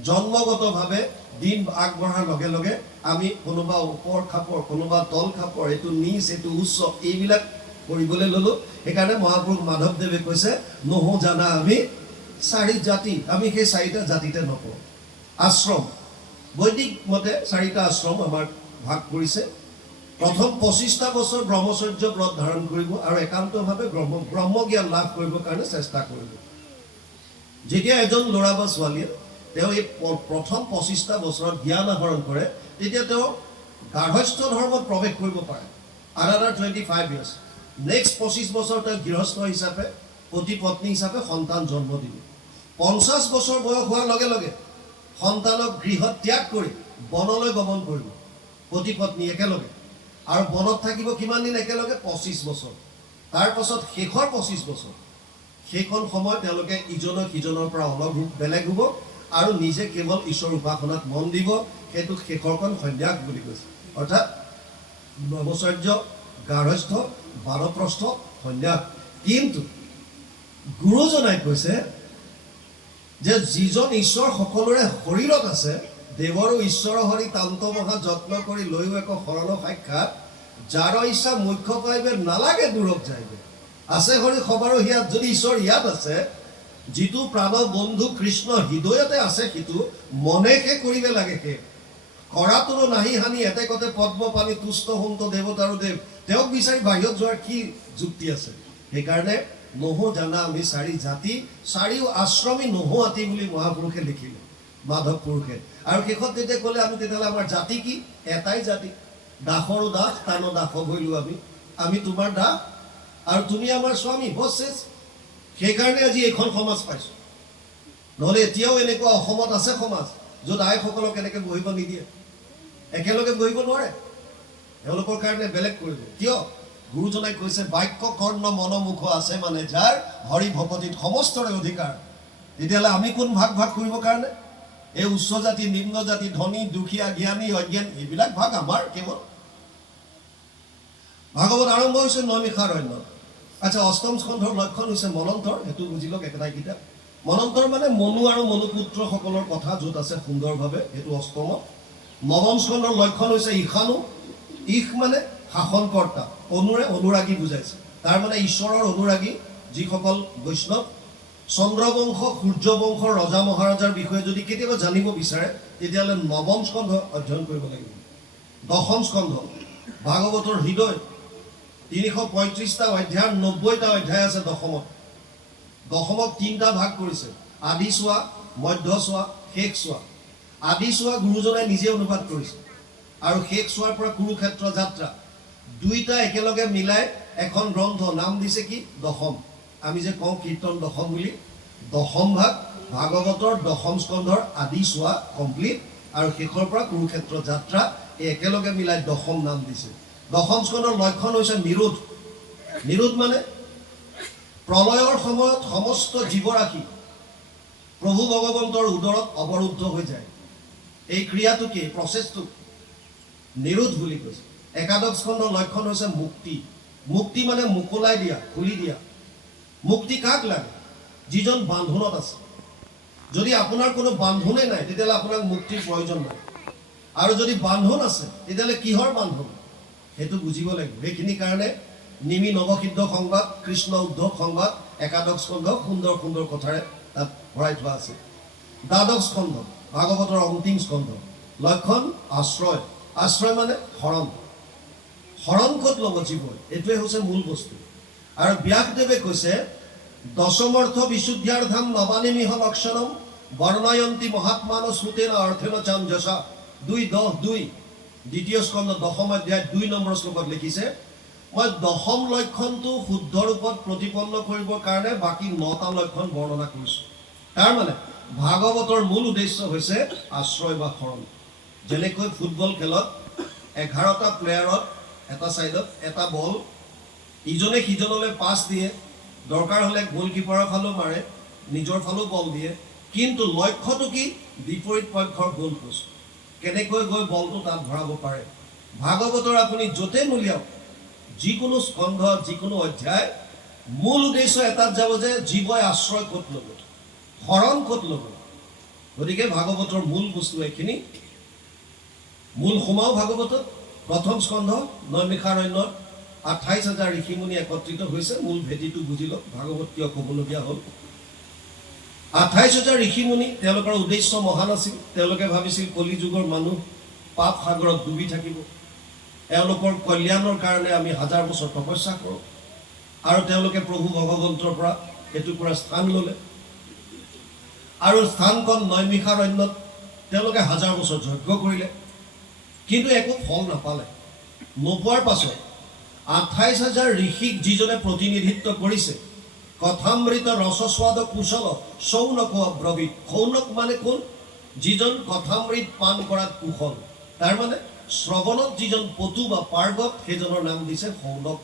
জন্মগতভাৱে দিন আগবঢ়াৰ লগে লগে আমি কোনোবা ওপৰ খাপৰ, কোনোবা তল খাপৰ, এইটো নিচ, এইটো উচ্চ, এইবিলাক কৰিবলৈ ল'লোঁ। সেইকাৰণে মহাপুৰুষ মাধৱদেৱে কৈছে নহো জানা আমি 4 জাতি, আমি সেই 4টা জাতিতে নকৰোঁ। আশ্ৰম বৈদিক মতে 4টা আশ্ৰম আমাৰ ভাগ কৰিছে। প্ৰথম 25টা বছৰ ব্ৰহ্মচৰ্য ব্ৰত ধাৰণ কৰিব আৰু একান্তভাৱে ব্ৰহ্মজ্ঞান লাভ কৰিবৰ কাৰণে চেষ্টা কৰিব। যেতিয়া এজন ল'ৰা বা ছোৱালীয়ে তেওঁ এই প্ৰথম 25টা বছৰত জ্ঞান আহৰণ কৰে তেতিয়া তেওঁ গাৰ্হস্থ্য ধৰ্মত প্ৰৱেশ কৰিব পাৰে। another 25 years। নেক্সট 25 বছৰ তেওঁ গৃহস্থ হিচাপে, পতি পত্নী হিচাপে সন্তান জন্ম দিব। 50 বছৰ বয়স হোৱাৰ লগে লগে সন্তানক গৃহ ত্যাগ কৰি বনলৈ গমন কৰিব, পতি পত্নী একেলগে। আৰু বনত থাকিব কিমান দিন একেলগে? 25 বছৰ। তাৰপাছত শেষৰ 25 বছৰ, সেইখন সময় তেওঁলোকে ইজনে সিজনৰ পৰা অলপ বেলেগ হ'ব আৰু নিজে কেৱল ঈশ্বৰ উপাসনাত মন দিব। সেইটো শেষৰখন সন্ন্যাস বুলি কৈছে। অৰ্থাৎ ব্ৰহ্মচৰ্য, গাৰ্হস্থ্য, বানপ্ৰস্থ, সন্ন্যাস। কিন্তু গুৰুজনাই কৈছে যে যিজন ঈশ্বৰ সকলোৰে শৰীৰত আছে, দেৱৰো ঈশ্বৰ হৰি তান্ত মহা যত্ন কৰি লৈও এক শৰণ সাক্ষাৎ, যাৰ ইচ্ছা মুখ্য পাইবে নালাগে দূৰক যাইবে। আছে হৰি সবাৰো হিয়াত। যদি ঈশ্বৰ ইয়াত আছে, যিটো প্ৰাণ বন্ধু কৃষ্ণ হৃদয়তে আছে, সিটো মনেকে কৰিব লাগে। সেই কৰাটোৰো নাহি হানি এতে কতে পদ্ম পানী তুষ্ট হন্ত দেৱতাৰো দেৱ। তেওঁক বিচাৰি বাহিৰত যোৱাৰ কি যুক্তি আছে? সেইকাৰণে নহো জানা আমি 4 জাতি, 4 আশ্ৰমী নহো আতি বুলি মহাপুৰুষে লিখিলে, মাধৱ পুৰুষে। আৰু শেষত যেতিয়া ক'লে আমি তেতিয়াহ'লে আমাৰ জাতি কি? এটাই জাতি, দাসৰো দাস, তানো দাস হৈলোঁ আমি। আমি তোমাৰ দাস আৰু তুমি আমাৰ স্বামী, বছ শেষ। সেইকাৰণে আজি এইখন সমাজ পাইছোঁ। নহ'লে এতিয়াও এনেকুৱা অসমত আছে সমাজ য'ত আইসকলক এনেকৈ বহিব নিদিয়ে, একেলগে বহিব নোৱাৰে। তেওঁলোকৰ কাৰণে বেলেগ কৰিব। কিয়? গুৰুজনাই কৈছে বাক্য কৰ্ণ মনোমুখ আছে মানে যাৰ, হৰি ভকতিত সমস্তৰে অধিকাৰ। তেতিয়াহ'লে আমি কোন ভাগ ভাগ কৰিবৰ কাৰণে? এই উচ্চ জাতি, নিম্ন জাতি, ধনী, দুখীয়া, জ্ঞানী, অজ্ঞান, এইবিলাক ভাগ আমাৰ কেৱল। ভাগৱত আৰম্ভ হৈছে নৈমিষাৰণ্য। আচ্ছা, 8ম স্কন্ধৰ লক্ষণ হৈছে মনন্তৰ। সেইটো বুজি লওক, একেটাই কিতাপ। মনন্তৰ মানে মনু আৰু মনুপুত্ৰসকলৰ কথা য'ত আছে সুন্দৰভাৱে, সেইটো 8মত। 9ম স্কন্ধৰ লক্ষণ হৈছে ঈশানু। ঈশ মানে শাসনকৰ্তা, অনুৰে অনুৰাগী বুজাইছে। তাৰ মানে ঈশ্বৰৰ অনুৰাগী যিসকল বৈষ্ণৱ চন্দ্ৰবংশ সূৰ্যবংশ ৰজা মহাৰাজাৰ বিষয়ে যদি কেতিয়াবা জানিব বিচাৰে তেতিয়াহ'লে নৱম স্কন্ধ অধ্যয়ন কৰিব লাগিব। দশম স্কন্ধ ভাগৱতৰ হৃদয় 335টা অধ্যায়ৰ 90টা অধ্যায় আছে দশমত। দশমক 3টা ভাগ কৰিছে, আদি চোৱা, মধ্য চোৱা, শেষ চোৱা। আদি চোৱা গুৰুজনাই নিজে অনুবাদ কৰিছে আৰু শেষ চোৱাৰ পৰা কুৰুক্ষেত্ৰ যাত্ৰা দুইটা একেলগে মিলাই এখন গ্ৰন্থ নাম দিছে কি দশম। আমি যে কওঁ কীৰ্তন দশম বুলি, দশম ভাগ ভাগৱতৰ দশম স্কন্ধৰ আদি চোৱা কমপ্লিট আৰু শেষৰ পৰা কুৰুক্ষেত্ৰ যাত্ৰা এই একেলগে মিলাই দশম নাম দিছে। দশম স্কন্ধৰ লক্ষণ হৈছে নিৰোধ। নিৰোধ মানে প্ৰলয়ৰ সময়ত সমস্ত জীৱৰাশি প্ৰভু ভগৱন্তৰ উদৰত অৱৰুদ্ধ হৈ যায়। এই ক্ৰিয়াটোকে প্ৰচেছটো নিৰোধ বুলি কৈছে। একাদশ স্কন্ধৰ লক্ষণ হৈছে মুক্তি। মুক্তি মানে মোকলাই দিয়া, খুলি দিয়া। মুক্তি কাক লাগে? যিজন বান্ধোনত আছে। যদি আপোনাৰ কোনো বান্ধোনে নাই তেতিয়াহ'লে আপোনাক মুক্তিৰ প্ৰয়োজন নাই, আৰু যদি বান্ধোন আছে তেতিয়াহ'লে কিহৰ বান্ধোন সেইটো বুজিব লাগিব। সেইখিনিৰ কাৰণে নিমি নৱসিদ্ধ সংবাদ, কৃষ্ণ উদ্ধৱ সংবাদ, একাদশ স্কন্ধ সুন্দৰ সুন্দৰ কথাৰে তাত ভৰাই থোৱা আছে। দ্বাদশ স্কন্ধ ভাগৱতৰ অন্তিম স্কন্ধ লক্ষণ আশ্ৰয়। আশ্ৰয় মানে শৰণ। শৰণ ক'ত ল'ব জীৱই? এইটোৱে হৈছে মূল বস্তু। আৰু ব্যাসদেৱে কৈছে দশমৰ্থ বিশুদ্ধ্যাৰ্থম নবানিমিহ লক্ষণম বৰ্ণয়ন্তী মহাত্মান শ্ৰুতেন অৰ্থেন চাঞ্জসা 2:10-2 দ্বিতীয় স্কন্ধ দশম অধ্যায় 2 নম্বৰ শ্লোকত লিখিছে, মই দশম লক্ষণটো শুদ্ধ ৰূপত প্ৰতিপন্ন কৰিবৰ কাৰণে বাকী 9টা লক্ষণ বৰ্ণনা কৰিছোঁ। তাৰ মানে ভাগৱতৰ মূল উদ্দেশ্য হৈছে আশ্ৰয় বা শৰণ। যেনেকৈ ফুটবল খেলত 11টা প্লেয়াৰত এটা ছাইডত এটা বল ইজনে সিজনলৈ পাছ দিয়ে, দৰকাৰ হ'লে গ'লকিপাৰৰ ফালেও মাৰে, নিজৰ ফালেও বল দিয়ে, কিন্তু লক্ষ্যটো কি? বিপৰীত পক্ষৰ গ'ল পোষ্ট। কেনেকৈ গৈ বলটো তাত ভৰাব পাৰে। ভাগৱতৰ আপুনি য'তেই নুলিয়াওক, যিকোনো স্কন্ধ যিকোনো অধ্যায় মূল উদ্দেশ্য এটাত যাব যে জীৱই আশ্ৰয় ক'ত ল'ব, শৰণ ক'ত ল'ব। গতিকে ভাগৱতৰ মূল বস্তু এইখিনি। মূল সোমাও ভাগৱতত প্ৰথম স্কন্ধ নৈমিষাৰণ্যত 28,000 ঋষিমুনি একত্ৰিত হৈছে। মূল ভেটিটো বুজি লওক, ভাগৱত কিয় ক'বলগীয়া হ'ল। 28,000 ঋষিমুনি, তেওঁলোকৰ উদ্দেশ্য মহান আছিল। তেওঁলোকে ভাবিছিল কলি যুগৰ মানুহ পাপ সাগৰত ডুবি থাকিব, এওঁলোকৰ কল্যাণৰ কাৰণে আমি 1000 বছৰ তপস্যা কৰোঁ। আৰু তেওঁলোকে প্ৰভু ভগৱন্তৰ পৰা এটুকুৰা স্থান ল'লে আৰু স্থানকণ নৈমিষাৰণ্যত তেওঁলোকে 1000 বছৰ যজ্ঞ কৰিলে, কিন্তু একো ফল নাপালে। নোপোৱাৰ পাছত 28,000 ঋষিক যিজনে প্ৰতিনিধিত্ব কৰিছে, কথামৃত ৰসস্বাদ কুশল শৌনক অব্ৰবীত। শৌনক মানে কোন? যিজন কথামৃত পান কৰাত কুশল। তাৰ মানে শ্ৰৱণত যিজন পটু বা পাৰ্গত, সেইজনৰ নাম দিছে শৌনক।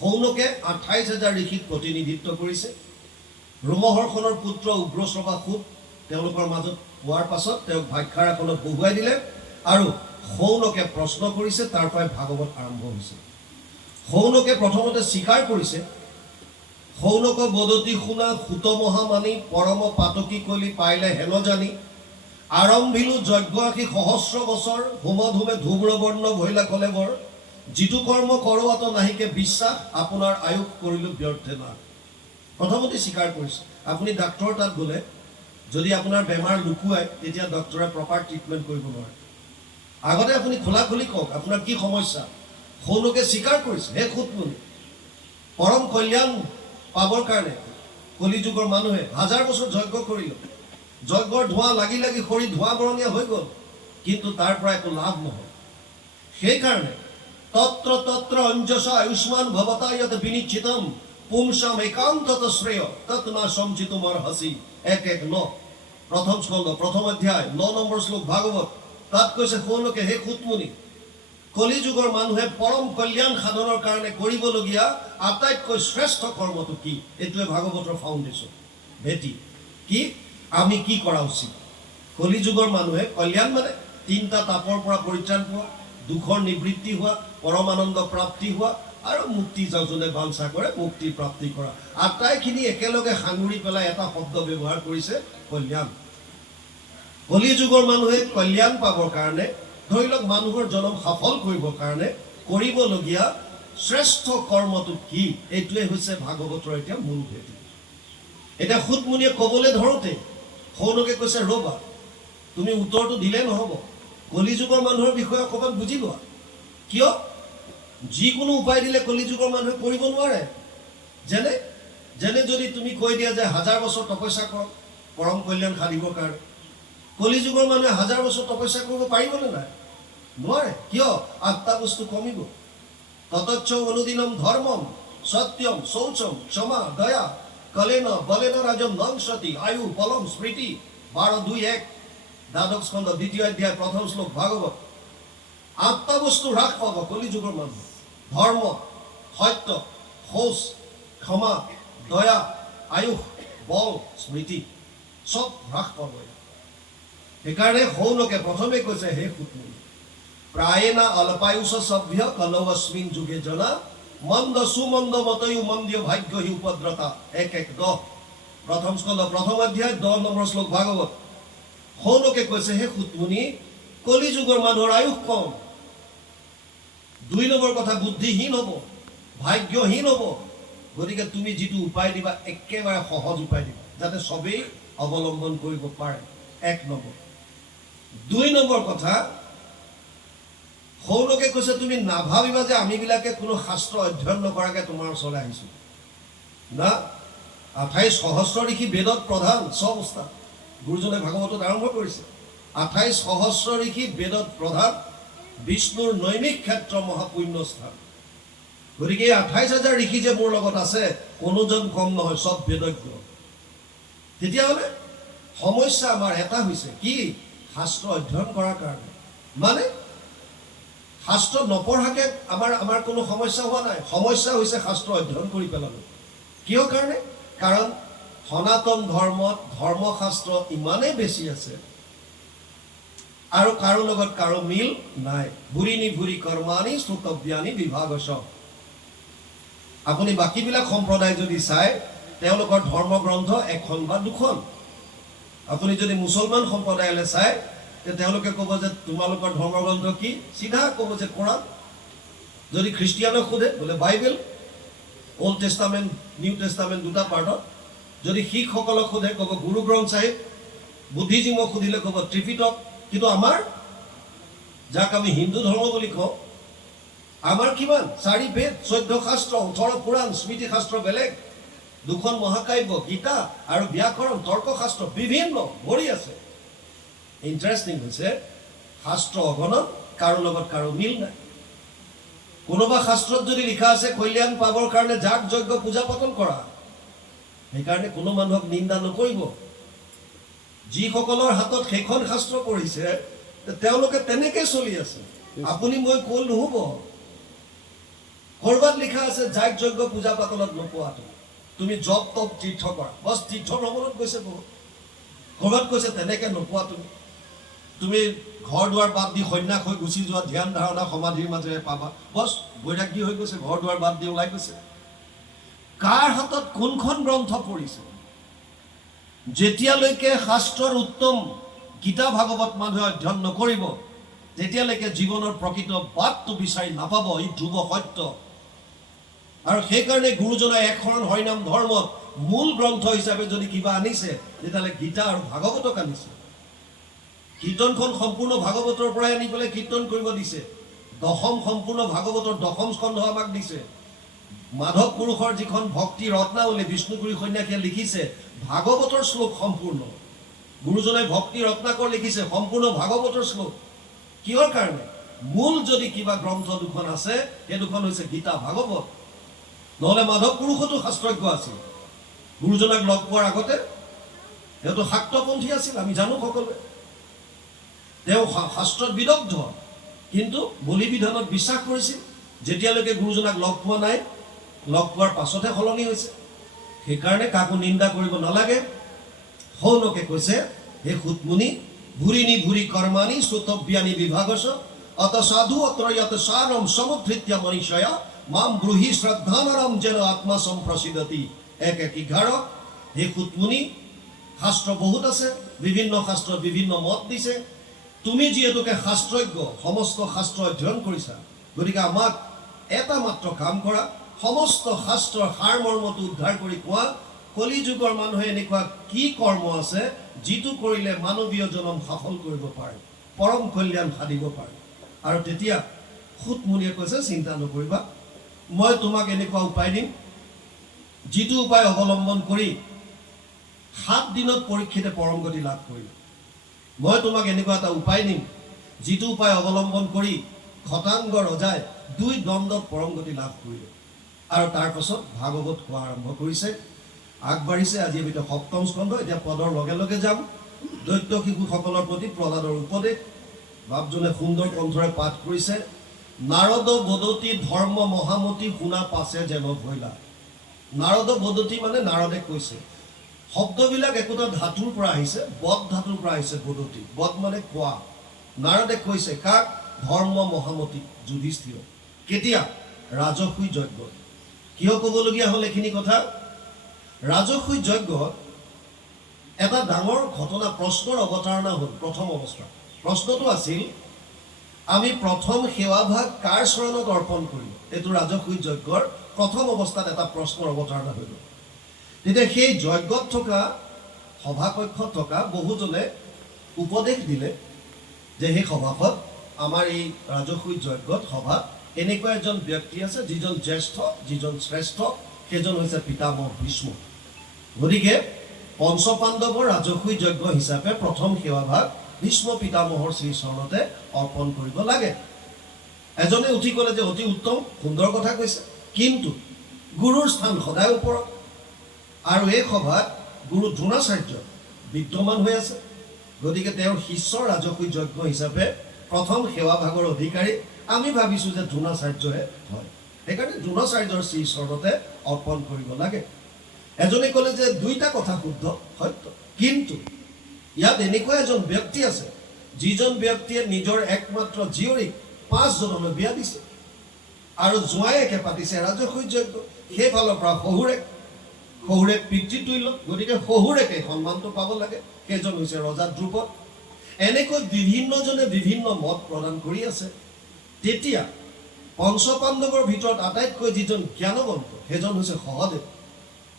শৌনকে 28,000 ঋষিক প্ৰতিনিধিত্ব কৰিছে। ৰোমহৰ্ষণৰ পুত্ৰ উগ্ৰশ্ৰৱা সুত তেওঁলোকৰ মাজত পোৱাৰ পাছত তেওঁক ভাক্ষাৰ আসনত বহুৱাই দিলে আৰু শৌনকে প্ৰশ্ন কৰিছে, তাৰ পৰাই ভাগৱত আৰম্ভ হৈছে। শৌনকে প্ৰথমতে স্বীকাৰ কৰিছে, শৌনক বদতি শুনা সুত মহামানী পৰম পাতকী কলি পাইলে হেন জানি আৰম্ভিলো যজ্ঞ আশী সহস্ৰ বছৰ হোমধূমে ধূম্ৰবৰ্ণ ভৈলা কলে বৰ যিটো কৰ্ম কৰোৱাত নাহিকে বিশ্বাস আপোনাৰ আয়ুস কৰিলো ব্যৰ্থে না। প্ৰথমতে স্বীকাৰ কৰিছে। আপুনি ডাক্তৰৰ তাত গ'লে যদি আপোনাৰ বেমাৰ লুকুৱায় তেতিয়া ডক্তৰে প্ৰপাৰ ট্ৰিটমেণ্ট কৰিব নোৱাৰে। আগতে আপুনি খোলাখুলি কওক আপোনাৰ কি সমস্যা। শৌনকে স্বীকাৰ কৰিছে, হে সুতমুনি, পৰম কল্যাণ পাবৰ কাৰণে কলি যুগৰ মানুহে 1000 বছৰ যজ্ঞ কৰিলে, যজ্ঞৰ ধোঁৱা লাগি লাগি শৰীৰ ধোঁৱা বৰণীয়া হৈ গ'ল, কিন্তু তাৰ পৰা একো লাভ নহ'ল। সেইকাৰণে তত্ৰ তত্ৰ অঞ্জস আয়ুষ্মান ভৱতা য়ত বিনিশ্চিতম পুংসাম একান্তত শ্ৰেয় তৎ না সঞ্চিতুম অৰ্হসি 1:1-9 প্ৰথম স্কন্ধ প্ৰথম অধ্যায় 9 নম্বৰ শ্লোক ভাগৱত। তাত কৈছে শৌনকে, হে সুতমুনি, কলি যুগৰ মানুহে পৰম কল্যাণ সাধনৰ কাৰণে কৰিবলগীয়া আটাইতকৈ শ্ৰেষ্ঠ কৰ্মটো কি? এইটোৱে ভাগৱতৰ ফাউণ্ডেশ্যন, ভেটি। কি আমি কি কৰা উচিত? কলি যুগৰ মানুহে কল্যাণ মানে 3টা তাপৰ পৰা পৰিত্ৰাণ পোৱা, দুখৰ নিবৃত্তি হোৱা, পৰমানন্দ প্ৰাপ্তি হোৱা আৰু মুক্তি যোনে বাঞ্ছা কৰে মুক্তি প্ৰাপ্তি কৰা। আটাইখিনি একেলগে সাঙুৰি পেলাই এটা শব্দ ব্যৱহাৰ কৰিছে, কল্যাণ। কলি যুগৰ মানুহে কল্যাণ পাবৰ কাৰণে, ধৰি লওক মানুহৰ জনম সফল কৰিবৰ কাৰণে কৰিবলগীয়া শ্ৰেষ্ঠ কৰ্মটো কি, এইটোৱে হৈছে ভাগৱতৰ এতিয়া মূল ভেটি। এতিয়া সুতমুনিয়ে ক'বলৈ ধৰোঁতে সৌনকে কৈছে, ৰ'বা, তুমি উত্তৰটো দিলে নহ'ব, কলিযুগৰ মানুহৰ বিষয়ে অকণমান বুজি লোৱা। কিয়? যিকোনো উপায় দিলে কলিযুগৰ মানুহে কৰিব নোৱাৰে। যেনে যেনে যদি তুমি কৈ দিয়া যে 1000 বছৰ তপস্যা কৰক পৰম কল্যাণ সাধিবৰ কাৰণে, কলিযুগৰ মানুহে 1000 বছৰ তপস্যা কৰিব পাৰিবনে নাই? নোৱাৰে। কিয়? 8টা বস্তু কমিব। ততচ্চ অনুদিনম ধৰ্মম সত্যম শৌচম ক্ষমা দয়া কলেন বলেন ৰাজম নংসতি আয়ু বলম স্মৃতি। 12:2:1 দ্বাদশ স্কন্ধ 2য় অধ্যায় 1ম শ্লোক ভাগৱত। 8টা বস্তু হ্ৰাস পাব কলিযুগৰ মানুহ: ধৰ্ম, সত্য, শৌচ, ক্ষমা, দয়া, আয়ুষ, বল, স্মৃতি, চব হ্ৰাস পাব। সেইকাৰণে সৌনকে প্ৰথমে কৈছে, হে সুতমুনি, প্ৰায়েনা অল্পায়ুষ সভ্য কলৌস্মিন যুগে জনা মন্দ সুমন্দ মতয়ু মন্দিয় ভাগ্য হি উপদ্ৰতা। 1:1-10 প্ৰথম স্কন্ধ 1ম অধ্যায় 10 নম্বৰ শ্লোক ভাগৱত। সৌনকে কৈছে, হে সুতমুনি, কলিযুগৰ মানুহৰ আয়ুস কম। 2 নম্বৰ কথা, বুদ্ধিহীন হ'ব, ভাগ্যহীন হ'ব। গতিকে তুমি যিটো উপায় দিবা একেবাৰে সহজ উপায় দিবা, যাতে সবেই অৱলম্বন কৰিব পাৰে। 1 নম্বৰ। 2 নম্বৰ কথা, সৌনকে কৈছে, তুমি নাভাবিবা যে আমিবিলাকে কোনো শাস্ত্ৰ অধ্যয়ন নকৰাকৈ তোমাৰ ওচৰলৈ আহিছোঁ। না, 28 সহস্ৰ ঋষি বেদত প্ৰধান স্বঅৱস্থা। গুৰুজনে ভাগৱতত আৰম্ভ কৰিছে। 28 সহস্ৰ ঋষি বেদত প্ৰধান, বিষ্ণুৰ নৈমিক ক্ষেত্ৰ মহাপুণ্য স্থান। গতিকে 28,000 ঋষি যে মোৰ লগত আছে, কোনোজন কম নহয়, চব বেদজ্ঞ। তেতিয়াহ'লে সমস্যা আমাৰ এটা হৈছে কি? শাস্ত্ৰ অধ্যয়ন কৰাৰ কাৰণে। মানে শাস্ত্ৰ নপঢ়াকে আমাৰ কোনো সমস্যা হোৱা নাই। সমস্যা হৈছে শাস্ত্ৰ অধ্যয়ন কৰি পেলালো। কিয় কাৰণে? কাৰণ সনাতন ধৰ্মত ধৰ্মশাস্ত্ৰ ইমানেই বেছি আছে আৰু কাৰো লগত কাৰো মিল নাই। ভুৰিনি ভুৰি কৰ্মানি শ্ৰোতব্যানি বিভাগশ। আপুনি বাকীবিলাক সম্প্ৰদায় যদি চায়, তেওঁলোকৰ ধৰ্মগ্ৰন্থ 1খন বা 2খন। আপুনি যদি মুছলমান সম্প্ৰদায়লৈ চায়, তেওঁলোকে ক'ব যে তোমালোকৰ ধৰ্মগ্ৰন্থ কি? চিধা ক'ব যে কোৰাণ। যদি খ্ৰীষ্টিয়ানক সোধে, বোলে Bible, old testament new testament 2টা পাৰ্টত। যদি শিখসকলক সোধে, ক'ব গুৰু গ্ৰন্থ চাহিব। বুদ্ধিজিমক সুধিলে ক'ব ত্ৰিপিটক। কিন্তু আমাৰ, যাক আমি হিন্দু ধৰ্ম বুলি কওঁ, আমাৰ কিমান? 4 বেদ, 14 শাস্ত্ৰ, 18 পুৰাণ, স্মৃতি শাস্ত্ৰ বেলেগ, 2খন মহাকাব্য, গীতা আৰু ব্যাকৰণ, তৰ্কশাস্ত্ৰ বিভিন্ন ভৰি আছে। ইণ্টাৰেষ্টিং হৈছে, শাস্ত্ৰ অগণন, কাৰো লগত কাৰো মিল নাই। কোনোবা শাস্ত্ৰত যদি লিখা আছে কল্যাণ পাবৰ কাৰণে যাগ যজ্ঞ পূজা পাতল কৰা, সেইকাৰণে কোনো মানুহক নিন্দা নকৰিব। যিসকলৰ হাতত সেইখন শাস্ত্ৰ পঢ়িছে, তেওঁলোকে তেনেকৈ চলি আছে। আপুনি মই ক'ল নহ'ব। ক'ৰবাত লিখা আছে যাগ যজ্ঞ পূজা পাতলত নোপোৱাটো, তুমি জপ তপ তীৰ্থ কৰা। বছ তীৰ্থ ভ্ৰমণত গৈছে বহুত। ক'ৰবাত কৈছে তেনেকৈ নোপোৱা তুমি ঘৰ দুৱাৰ বাদ দি সন্যাস হৈ গুচি যোৱা, ধ্যান ধাৰণা সমাধিৰ মাজেৰে পাবা। বছ বৈৰাগ্য হৈ গৈছে, ঘৰ দুৱাৰ বাদ দি ওলাই গৈছে। কাৰ হাতত কোনখন গ্ৰন্থ পঢ়িছে? যেতিয়ালৈকে শাস্ত্ৰৰ উত্তম গীতা ভাগৱত মানুহে অধ্যয়ন নকৰিব, তেতিয়ালৈকে জীৱনৰ প্ৰকৃত বাটটো বিচাৰি নাপাব। ই ধ্ৰুৱ সত্য। আৰু সেইকাৰণে গুৰুজনাই 1 শৰণ হৰিনাম ধৰ্মত মূল গ্ৰন্থ হিচাপে যদি কিবা আনিছে, তেতিয়াহ'লে গীতা আৰু ভাগৱতক আনিছে। কীৰ্তনখন সম্পূৰ্ণ ভাগৱতৰ পৰাই আনি পেলাই কীৰ্তন কৰিব দিছে। 10ম সম্পূৰ্ণ ভাগৱতৰ 10ম স্কন্ধ আমাক দিছে। মাধৱ পুৰুষৰ যিখন ভক্তি ৰত্নাৱলী বিষ্ণুপুৰী সন্যাসীয়ে লিখিছে, ভাগৱতৰ শ্লোক সম্পূৰ্ণ। গুৰুজনাই ভক্তি ৰত্নাকৰ লিখিছে, সম্পূৰ্ণ ভাগৱতৰ শ্লোক। কিহৰ কাৰণে? মূল যদি কিবা গ্ৰন্থ 2খন আছে, সেই 2খন হৈছে গীতা ভাগৱত। নহ'লে মাধৱ পুৰুষতো শাস্ত্ৰজ্ঞ আছিল। গুৰুজনাক লগ পোৱাৰ আগতে তেওঁতো শাক্তপন্থী আছিল, আমি জানো সকলোৱে। তেওঁ শাস্ত্ৰত বিদগ্ধ, কিন্তু বলি বিধানত বিশ্বাস কৰিছিল। যেতিয়ালৈকে গুৰুজনাক লগ পোৱা নাই, লগ পোৱাৰ পাছতহে সলনি হৈছে। সেইকাৰণে কাকো নিন্দা কৰিব নালাগে। সৌনকে কৈছে, হে সুতমুনি, ভুৰিনি ভুৰি কৰ্মানি শ্ৰোতব্যানি বিভাগশ অত সাধু অত্ৰ যত সাৰম সমুদ্ধৃত্য মনীষয়া মাম ব্ৰুহি শ্ৰদ্ধানৰম যেন আত্মা সম্প্ৰসিদতি। 1:11। হে সুতমুনি, শাস্ত্ৰ বহুত আছে, বিভিন্ন শাস্ত্ৰত বিভিন্ন মত দিছে। তুমি যিহেতুকে শাস্ত্ৰজ্ঞ, সমস্ত শাস্ত্ৰ অধ্যয়ন কৰিছা, গতিকে আমাক এটা মাত্ৰ কাম কৰা, সমস্ত শাস্ত্ৰৰ সাৰ মৰ্মটো উদ্ধাৰ কৰি কোৱা, কলি যুগৰ মানুহে এনেকুৱা কি কৰ্ম আছে যিটো কৰিলে মানৱীয় জনম সফল কৰিব পাৰে, পৰম কল্যাণ সাধিব পাৰে। আৰু তেতিয়া সুতমুনিয়ে কৈছে, চিন্তা নকৰিবা, মই তোমাক এনেকুৱা উপায় দিম, যিটো উপায় অৱলম্বন কৰি 7 দিনত পৰীক্ষিতে পৰম গতি লাভ কৰিলে। মই তোমাক এনেকুৱা এটা উপায় দিম, যিটো উপায় অৱলম্বন কৰি খতাংগ ৰজাই 2 দ্বন্দ্বত পৰম গতি লাভ কৰিলে। আৰু তাৰ পাছত ভাগৱত কোৱা আৰম্ভ কৰিছে, আগবাঢ়িছে। আজি আমি 7ম স্কন্ধ, এতিয়া পদৰ লগে লগে যাম। দৈত্য শিশুসকলৰ প্ৰতি প্ৰহ্লাদৰ উপদেশ বাপজনে সুন্দৰ কণ্ঠৰে পাঠ কৰিছে। নাৰদ বদতি ধৰ্ম মহামতি শুনা পাছে যেন ভৈলা। নাৰদ বদতি মানে নাৰদে কৈছে। শব্দবিলাক একোটা ধাতুৰ পৰা আহিছে, বদ ধাতুৰ পৰা আহিছে বদতি। বদ মানে কোৱা। নাৰদে কৈছে কাক? ধৰ্ম মহামতি যুধিষ্ঠিৰ। কেতিয়া? ৰাজসুই যজ্ঞ। কিয় ক'বলগীয়া হ'ল এইখিনি কথা? ৰাজসুই যজ্ঞত এটা ডাঙৰ ঘটনা, প্ৰশ্নৰ অৱতাৰণা হ'ল। প্ৰথম অৱস্থা প্ৰশ্নটো আছিল, আমি প্ৰথম সেৱাভাগ কাৰ চৰণত অৰ্পণ কৰিম? এইটো ৰাজসুই যজ্ঞৰ প্ৰথম অৱস্থাত এটা প্ৰশ্নৰ অৱতাৰণা হৈ গ'ল। তেতিয়া সেই যজ্ঞত থকা, সভাকক্ষত থকা বহুজনে উপদেশ দিলে যে সেই সভাসদ, আমাৰ এই ৰাজসুই যজ্ঞত সভাত এনেকুৱা এজন ব্যক্তি আছে যিজন জ্যেষ্ঠ, যিজন শ্ৰেষ্ঠ, সেইজন হৈছে পিতামহ ভীষ্ম। গতিকে পঞ্চপাণ্ডৱৰ ৰাজসুই যজ্ঞ হিচাপে প্ৰথম সেৱাভাগ ভীষ্ম পিতামহৰ শ্ৰীচৰণতে অৰ্পণ কৰিব লাগে। এজনে উঠি ক'লে যে অতি উত্তম, সুন্দৰ কথা কৈছে, কিন্তু গুৰুৰ স্থান সদায় ওপৰত, আৰু এই সভাত গুৰু দ্ৰোণাচাৰ্য বিদ্যমান হৈ আছে। গতিকে তেওঁৰ শিষ্যৰ ৰাজসুই যজ্ঞ হিচাপে প্ৰথম সেৱাভাগৰ অধিকাৰী আমি ভাবিছোঁ যে দ্ৰোণাচাৰ্যহে হয়। সেইকাৰণে দ্ৰোণাচাৰ্যৰ শ্ৰীচৰণতে অৰ্পণ কৰিব লাগে। এজনে ক'লে যে 2টা কথা শুদ্ধ, সত্য, কিন্তু ইয়াত এনেকুৱা এজন ব্যক্তি আছে যিজন ব্যক্তিয়ে নিজৰ একমাত্ৰ জীয়ৰীক 5 জনলৈ বিয়া দিছে, আৰু জোঁৱায়েকে পাতিছে ৰাজসুই যজ্ঞ। সেইফালৰ পৰা শহুৰেক পিতৃতুল্য, গতিকে শহুৰেকে সন্মানটো পাব লাগে। সেইজন হৈছে ৰজা ধ্ৰুপদ। এনেকৈ বিভিন্নজনে বিভিন্ন মত প্ৰদান কৰি আছে। তেতিয়া পঞ্চপাণ্ডৱৰ ভিতৰত আটাইতকৈ যিজন জ্ঞানৱন্ত সেইজন হৈছে সহদেৱ।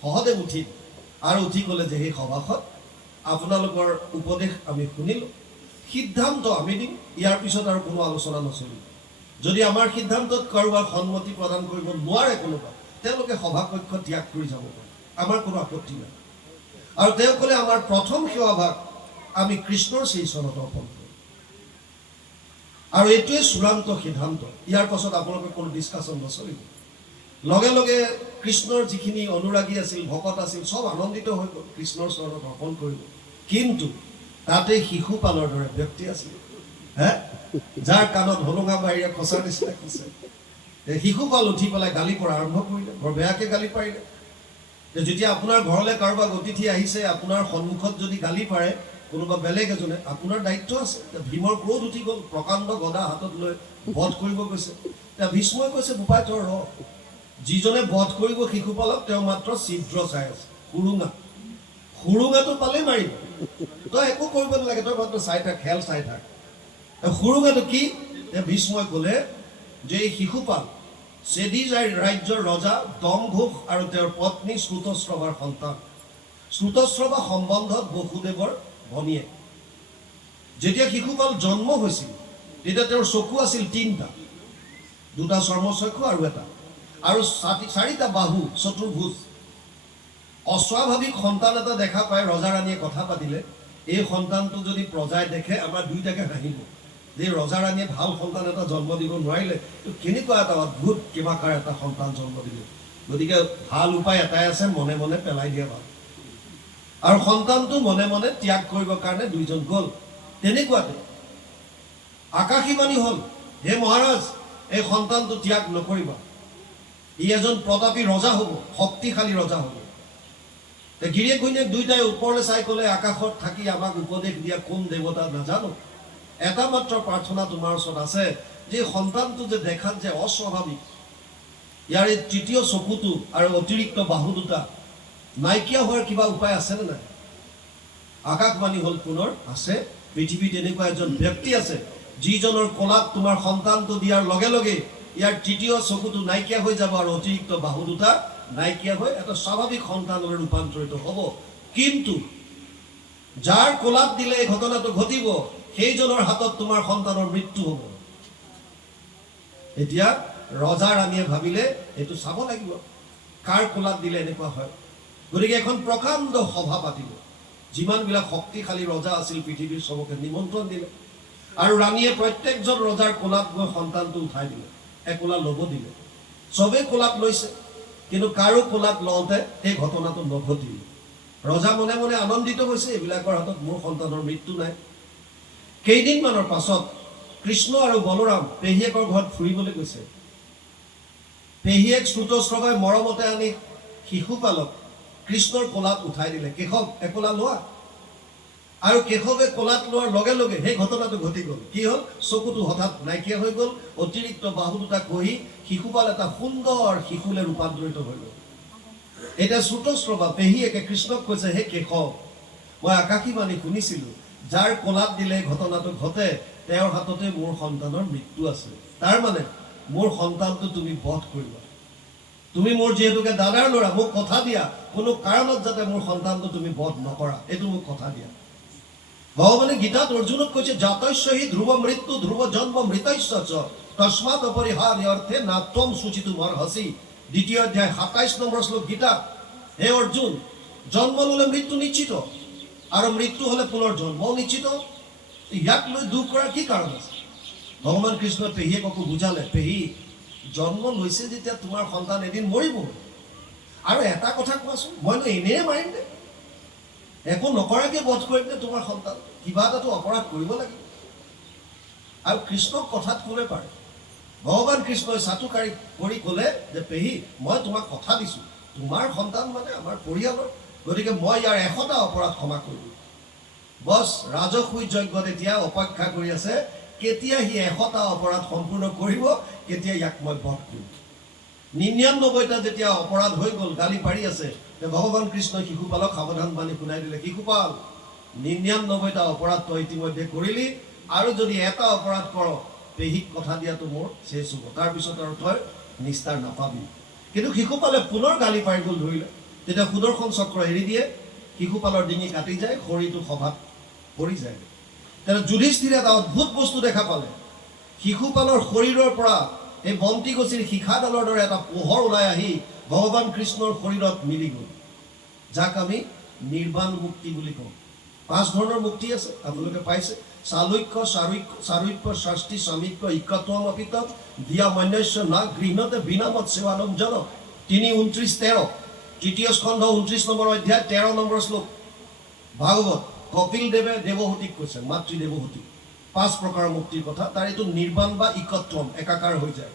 সহদেৱ উঠি ক'লে যে সেই সভাসদ, আপোনালোকৰ উপদেশ আমি শুনিলোঁ, সিদ্ধান্ত আমি দিম, ইয়াৰ পিছত আৰু কোনো আলোচনা নচলিব। যদি আমাৰ সিদ্ধান্তত কাৰোবাৰ সন্মতি প্ৰদান কৰিব নোৱাৰে কোনোবা, তেওঁলোকে সভাকক্ষ ত্যাগ কৰি যাব পাৰে, আমাৰ কোনো আপত্তি নাই। আৰু তেওঁ ক'লে আমাৰ প্ৰথম সেৱাভাগ আমি কৃষ্ণৰ শ্ৰীচৰণত অৰ্পণ কৰিম। আৰু এইটোৱে চূড়ান্ত সিদ্ধান্ত। ইয়াৰ পাছত আপোনালোকৰ কোনো ডিছকাশ্যন নচলিব। লগে লগে কৃষ্ণৰ যিখিনি অনুৰাগী আছিল, ভকত আছিল, চব আনন্দিত হৈ গ'ল, কৃষ্ণৰ চৰণত অৰ্পণ কৰিব। কিন্তু তাতে শিশুপালৰ দৰে ব্যক্তি আছিল, যাৰ কাণত হলুঙা বাহিৰে খচাৰ নিচিনা কৈছে। শিশুপাল উঠি পেলাই গালি পৰা আৰম্ভ কৰিলে, বৰ বেয়াকে গালি পাৰিলে। যেতিয়া আপোনাৰ ঘৰলৈ কাৰোবাক অতিথি আহিছে, আপোনাৰ সন্মুখত যদি গালি পাৰে কোনোবা বেলেগ এজনে, আপোনাৰ দায়িত্ব আছে। ভীমৰ ক্ৰোধ উঠি গ'ল, প্ৰকাণ্ড গদা হাতত লৈ বধ কৰিব গৈছে। এতিয়া ভীষ্মই কৈছে, বোপাই তই ৰ, যিজনে বধ কৰিব শিশুপালক তেওঁ মাত্ৰ ছিদ্ৰ চাই আছে, সুৰুঙাটো পালেই মাৰিব, তই একো কৰিব নালাগে, তই মাত্ৰ চাই থাক, খেল চাই থাক। সুৰুঙাটো কি? ভীষ্মই ক'লে যে এই শিশুপাল চেদি ৰাজ্যৰ ৰজা দমঘোষ আৰু তেওঁৰ পত্নী শ্ৰুতশ্ৰৱাৰ সন্তান। শ্ৰুতশ্ৰৱা সম্বন্ধত বসুদেৱৰ ভনীয়েক। যেতিয়া শিশুপাল জন্ম হৈছিল তেতিয়া তেওঁৰ চকু আছিল 3টা, 2টা চৰ্মচক্ষু আৰু এটা, আৰু 4টা বাহু, চতুৰ্ভুজ। অস্বাভাৱিক সন্তান এটা দেখা পাই ৰজা ৰাণীয়ে কথা পাতিলে, এই সন্তানটো যদি প্ৰজাই দেখে আমাৰ 2টাকে হাঁহিব যে ৰজা ৰাণীয়ে ভাল সন্তান এটা জন্ম দিব নোৱাৰিলে, কেনেকুৱা এটা অদ্ভুত কিমাকাৰ এটা সন্তান জন্ম দিলে। গতিকে ভাল উপায় এটাই আছে, মনে মনে পেলাই দিয়া ভাল। আৰু সন্তানটো মনে মনে ত্যাগ কৰিবৰ কাৰণে 2জন গ'ল। তেনেকুৱাতে আকাশীবাণী হ'ল, হে মহাৰাজ, এই সন্তানটো ত্যাগ নকৰিবা, ই এজন প্ৰতাপী ৰজা হ'ব, শক্তিশালী ৰজা হ'ব। গিৰিয়েক ঘৈণীয়েক 2টাই ওপৰলৈ চাই ক'লে, আকাশত থাকি আমাক উপদেশ দিয়া কোন দেৱতা নাজানো, এটা মাত্ৰ প্ৰাৰ্থনা তোমাৰ ওচৰত আছে, যে সন্তানটো যে দেখাত যে অস্বাভাৱিক, ইয়াৰ এই 3য় চকুটো আৰু অতিৰিক্ত বাহু 2টা নাইকিয়া হোৱাৰ কিবা উপায় আছেনে নাই? আকাশবাণী হ'ল পুনৰ, আছে। পৃথিৱীত এনেকুৱা এজন ব্যক্তি আছে যিজনৰ কোলাত তোমাৰ সন্তানটো দিয়াৰ লগে লগে ইয়াৰ তৃতীয় চকুটো নাইকিয়া হৈ যাব আৰু অতিৰিক্ত বাহু দুটা নাইকিয়া হৈ এটা স্বাভাৱিক সন্তানলৈ ৰূপান্তৰিত হ'ব। কিন্তু যাৰ কোলাত দিলে এই ঘটনাটো ঘটিব সেইজনৰ হাতত তোমাৰ সন্তানৰ মৃত্যু হ'ব। এতিয়া ৰজা ৰাণীয়ে ভাবিলে এইটো চাব লাগিব কাৰ কোলাত দিলে এনেকুৱা হয়। গতিকে এখন প্ৰকাণ্ড সভা পাতিব, যিমানবিলাক শক্তিশালী ৰজা আছিল পৃথিৱীৰ চবকে নিমন্ত্ৰণ দিলে আৰু ৰাণীয়ে প্ৰত্যেকজন ৰজাৰ কোলাত গৈ সন্তানটো উঠাই দিলে, একোলা ল'ব দিলে। চবেই কোলাত লৈছে, কিন্তু কাৰো কোলাত লওঁতে এই ঘটনাটো নঘটিল। ৰজা মনে মনে আনন্দিত হৈছে, এইবিলাকৰ হাতত মোৰ সন্তানৰ মৃত্যু নাই। কেইদিনমানৰ পাছত কৃষ্ণ আৰু বলৰাম পেহীয়েকৰ ঘৰত ফুৰিবলৈ গৈছে। পেহীয়েক শ্ৰুতস্ৰৱাই মৰমতে আনি শিশুপালক কৃষ্ণৰ কোলাত উঠাই দিলে, কেশৱ একোলা লোৱা। আৰু কেশৱে কোলাত লোৱাৰ লগে লগে সেই ঘটনাটো ঘটি গ'ল। কি হ'ল? চকুটো হঠাৎ নাইকিয়া হৈ গ'ল, অতিৰিক্ত বাহু দুটা কহি শিশুপাল এটা সুন্দৰ শিশুলৈ ৰূপান্তৰিত হৈ গ'ল। এতিয়া শ্ৰুতস্ৰৱা পেহীয়েকে কৃষ্ণক কৈছে, হে কেশৱ, মই আকাশীবাণী শুনিছিলোঁ, যাৰ কোলাত দিলে ঘটনাটো ঘটে তেওঁৰ হাততে মোৰ সন্তানৰ মৃত্যু আছে। তাৰ মানে মোৰ সন্তানটো তুমি বধ কৰিবা। তুমি মোৰ যিহেতুকে দাদাৰ ল'ৰা, মোক কথা দিয়া কোনো কাৰণত যাতে মোৰ সন্তানটো তুমি বধ নকৰা, এইটো মোক কথা দিয়া। ভগৱানে গীতাত অৰ্জুনক কৈছে, জাতস্য হি ধ্ৰুৱ মৃত্যু ধ্ৰুৱ জন্ম মৃতস্য চ তস্মাৎ অপৰিহাৰ্য অৰ্থে না ত্বম শুচিতুম অৰ্হসি। ২য় অধ্যায় ২৭ নম্বৰ শ্লোক গীতাত। হে অৰ্জুন, জন্ম ল'লে মৃত্যু নিশ্চিত আৰু মৃত্যু হ'লে পুনৰ জন্মও নিশ্চিত। ইয়াক লৈ দুখ কৰাৰ কি কাৰণ আছে? ভগৱান কৃষ্ণই পেহীয়েককো বুজালে, পেহী, জন্ম লৈছে যেতিয়া তোমাৰ সন্তান এদিন মৰিব। আৰু এটা কথা কোৱাচোন, মইনো এনেই মাৰিম নে? একো নকৰাকৈ বধ কৰিম নে তোমাৰ সন্তান? কিবা এটাতো অপৰাধ কৰিব লাগিব। আৰু কৃষ্ণক কথাত কোনে পাৰে? ভগৱান কৃষ্ণই চাটুকাৰী কৰি ক'লে যে পেহী, মই তোমাক কথা দিছোঁ, তোমাৰ সন্তান মানে আমাৰ পৰিয়ালৰ, গতিকে মই ইয়াৰ ১০০টা অপৰাধ ক্ষমা কৰিলোঁ। বছ ৰাজসুই যজ্ঞত এতিয়া অপেক্ষা কৰি আছে, কেতিয়া সি ১০০টা অপৰাধ সম্পূৰ্ণ কৰিব, কেতিয়া ইয়াক মই বধ কৰিম। ৯৯টা যেতিয়া অপৰাধ হৈ গ'ল, গালি পাৰি আছে, ভগৱান কৃষ্ণই শিশুপালক সাৱধান বাণী শুনাই দিলে, শিশুপাল, ৯৯টা অপৰাধ তই ইতিমধ্যে কৰিলি, আৰু যদি এটা অপৰাধ কৰ পেহীক কথা দিয়াটো মোৰ শেষ হ'ব, তাৰপিছত আৰু তই নিস্তাৰ নাপাবি। কিন্তু শিশুপালে পুনৰ গালি পাৰিব ধৰিলে। তেতিয়া সুদৰ্শন চক্ৰ এৰি দিয়ে, শিশুপালৰ ডিঙি কাটি যায়, শৰীৰটো সভাত পৰি যায়। তেতিয়া যুধিষ্ঠিৰে এটা অদ্ভুত বস্তু দেখা পালে, শিশুপালৰ শৰীৰৰ পৰা এই বন্তিগছিৰ শিখাডালৰ দৰে এটা পোহৰ ওলাই আহি ভগৱান কৃষ্ণৰ শৰীৰত মিলি গ'ল, যাক আমি নিৰ্বাণ মুক্তি বুলি কওঁ। ৫ ধৰণৰ মুক্তি আছে, আপোনালোকে পাইছে। চালুক্য চাৰুক্য শাস্তি সামিক্য ইকত্বম অপিত দিয়া মন্যস্য না গৃহতে বিনামত সেৱানম জন। ৩:২৯-১৩ তৃতীয় স্কন্ধ ২৯ নম্বৰ অধ্যায় ১৩ নম্বৰ শ্লোক ভাগৱত। কপিল দেৱে দেৱহূতিক কৈছে, মাতৃ দেৱহূতিক, ৫ প্ৰকাৰৰ মুক্তিৰ কথা। তাৰ এইটো নিৰ্বাণ বা ইকত্বম, একাকাৰ হৈ যায়।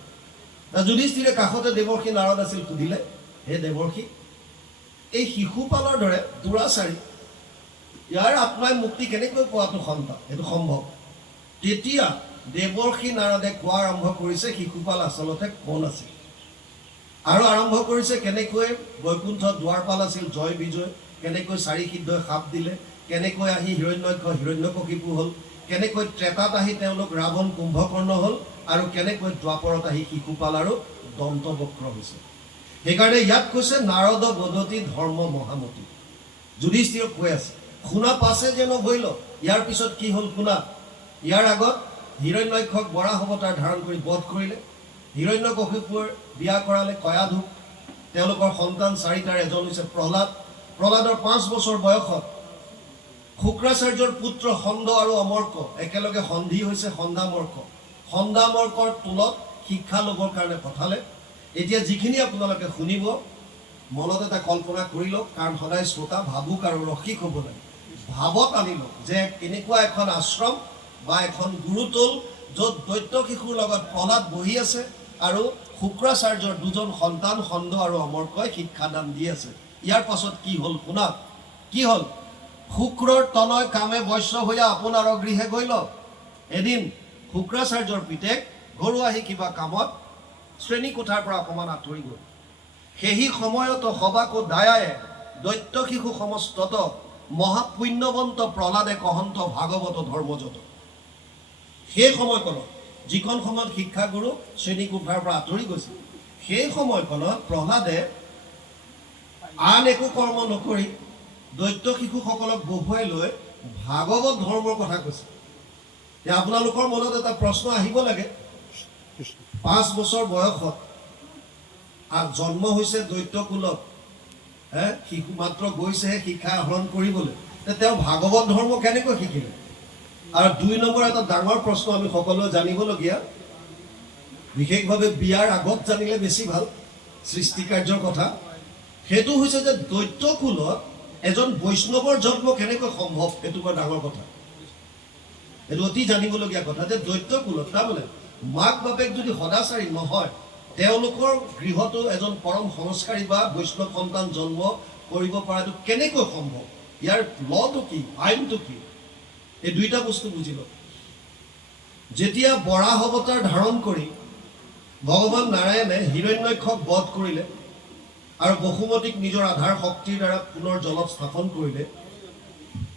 যুধিষ্ঠিৰে কাষতে দেৱৰ্ষি নাৰদ আছিল, সুধিলে, হে দেৱৰ্ষি, এই শিশুপালৰ দৰে দুৰাচাৰী ইয়াৰ আত্মাই মুক্তি কেনেকৈ পোৱাটো সন্তান, এইটো সম্ভৱ? তেতিয়া দেৱৰ্ষি নাৰদে কোৱা আৰম্ভ কৰিছে শিশুপাল আচলতে কোন আছিল, আৰু আৰম্ভ কৰিছে কেনেকৈ বৈকুণ্ঠত দুৱাৰপাল আছিল জয় বিজয়, কেনেকৈ ৪ সিদ্ধই সাপ দিলে, কেনেকৈ আহি হিৰণ্যক্ষ হিৰণ্যকশিপু হ'ল, কেনেকৈ ত্ৰেতাত আহি তেওঁলোক ৰাৱণ কুম্ভকৰ্ণ হ'ল, আৰু কেনেকৈ দ্বাপৰত আহি শিশুপাল আৰু দন্তবক্ৰ হৈছে। সেইকাৰণে ইয়াত কৈছে নাৰদ বদতি ধৰ্ম মহামতি। যুধিষ্ঠিৰক কৈ আছে, শুনা পাছে যেন হৈল, ইয়াৰ পিছত কি হ'ল শুনা। ইয়াৰ আগত হিৰণ্যক্ষক বৰাহ অৱতাৰ ধাৰণ কৰি বধ কৰিলে, হিৰণ্যকশিপুৰ বিয়া কৰালে কয়াধুক, তেওঁলোকৰ সন্তান ৪টাৰ এজন হৈছে প্ৰহ্লাদ। প্ৰহ্লাদৰ ৫ বছৰ বয়সত শুক্ৰাচাৰ্যৰ পুত্ৰ সন্দ আৰু অমৰ্ক একেলগে সন্ধি হৈছে সন্দামৰ্ক। সন্দামৰ্কৰ টোলত শিক্ষা ল'বৰ কাৰণে পঠালে। এতিয়া যিখিনি আপোনালোকে শুনিব, মনত এটা কল্পনা কৰি লওক, কাৰণ সদায় শ্ৰোতা ভাবুক আৰু ৰসিক হ'ব লাগে। ভাৱত আনি লওক যে এনেকুৱা এখন আশ্ৰম বা এখন গুৰুতল, য'ত দৈত্য শিশুৰ লগত প্ৰহ্লাদ বহি আছে আৰু শুক্ৰাচাৰ্যৰ 2জন সন্তান সন্দ আৰু অমৰ্কই শিক্ষাদান দি আছে। ইয়াৰ পাছত কি হ'ল শুনা। কি হ'ল? শুক্ৰৰ তনয় কামে বৈশ্য হৈয়া আপোনাৰ গৃহে গৈল। এদিন শুক্ৰাচাৰ্যৰ পিতেক ঘৰু আহি কিবা কামত শ্ৰেণীকোঠাৰ পৰা অকণমান আঁতৰি গ'ল। সেই সময়ত সবাকো দায়ায়ে দৈত্য শিশু সমস্তত মহাপুণ্যৱন্ত প্ৰহ্লাদে কহন্ত ভাগৱত ধৰ্মযত। সেই সময়কণত যিখন সময়ত শিক্ষাগুৰু শ্ৰেণীকোঠাৰ পৰা আঁতৰি গৈছিল, সেই সময়খনত প্ৰহ্লাদে আন একো কৰ্ম নকৰি দৈত্য শিশুসকলক বহুৱাই লৈ ভাগৱত ধৰ্মৰ কথা কৈছে। এতিয়া আপোনালোকৰ মনত এটা প্ৰশ্ন আহিব লাগে, 5 বছৰ বয়সত জন্ম হৈছে দৈত্য কুলত, শিশু মাত্ৰ গৈছেহে শিক্ষা আহৰণ কৰিবলৈ, তেওঁ ভাগৱত ধৰ্ম কেনেকৈ শিকিলে? আৰু 2 নম্বৰ এটা ডাঙৰ প্ৰশ্ন আমি সকলোৱে জানিবলগীয়া, বিশেষভাৱে বিয়াৰ আগত জানিলে বেছি ভাল সৃষ্টি কাৰ্যৰ কথা, সেইটো হৈছে যে দৈত্য কুলত এজন বৈষ্ণৱৰ জন্ম কেনেকৈ সম্ভৱ? এইটো বৰ ডাঙৰ কথা, এইটো অতি জানিবলগীয়া কথা যে দৈত্য কুলত তাৰমানে মাক বাপেক যদি সদাচাৰী নহয়, তেওঁলোকৰ গৃহতো এজন পৰম সংস্কাৰী বা বৈষ্ণৱ সন্তান জন্ম কৰিব পৰাটো কেনেকৈ সম্ভৱ? ইয়াৰ লটো কি, আইনটো কি? এই 2টা বস্তু বুজি লওক। যেতিয়া বৰাহ অৱতাৰ ধাৰণ কৰি ভগৱান নাৰায়ণে হিৰণ্যক্ষক বধ কৰিলে আৰু বসুমতীক নিজৰ আধাৰ শক্তিৰ দ্বাৰা পুনৰ জলত স্থাপন কৰিলে,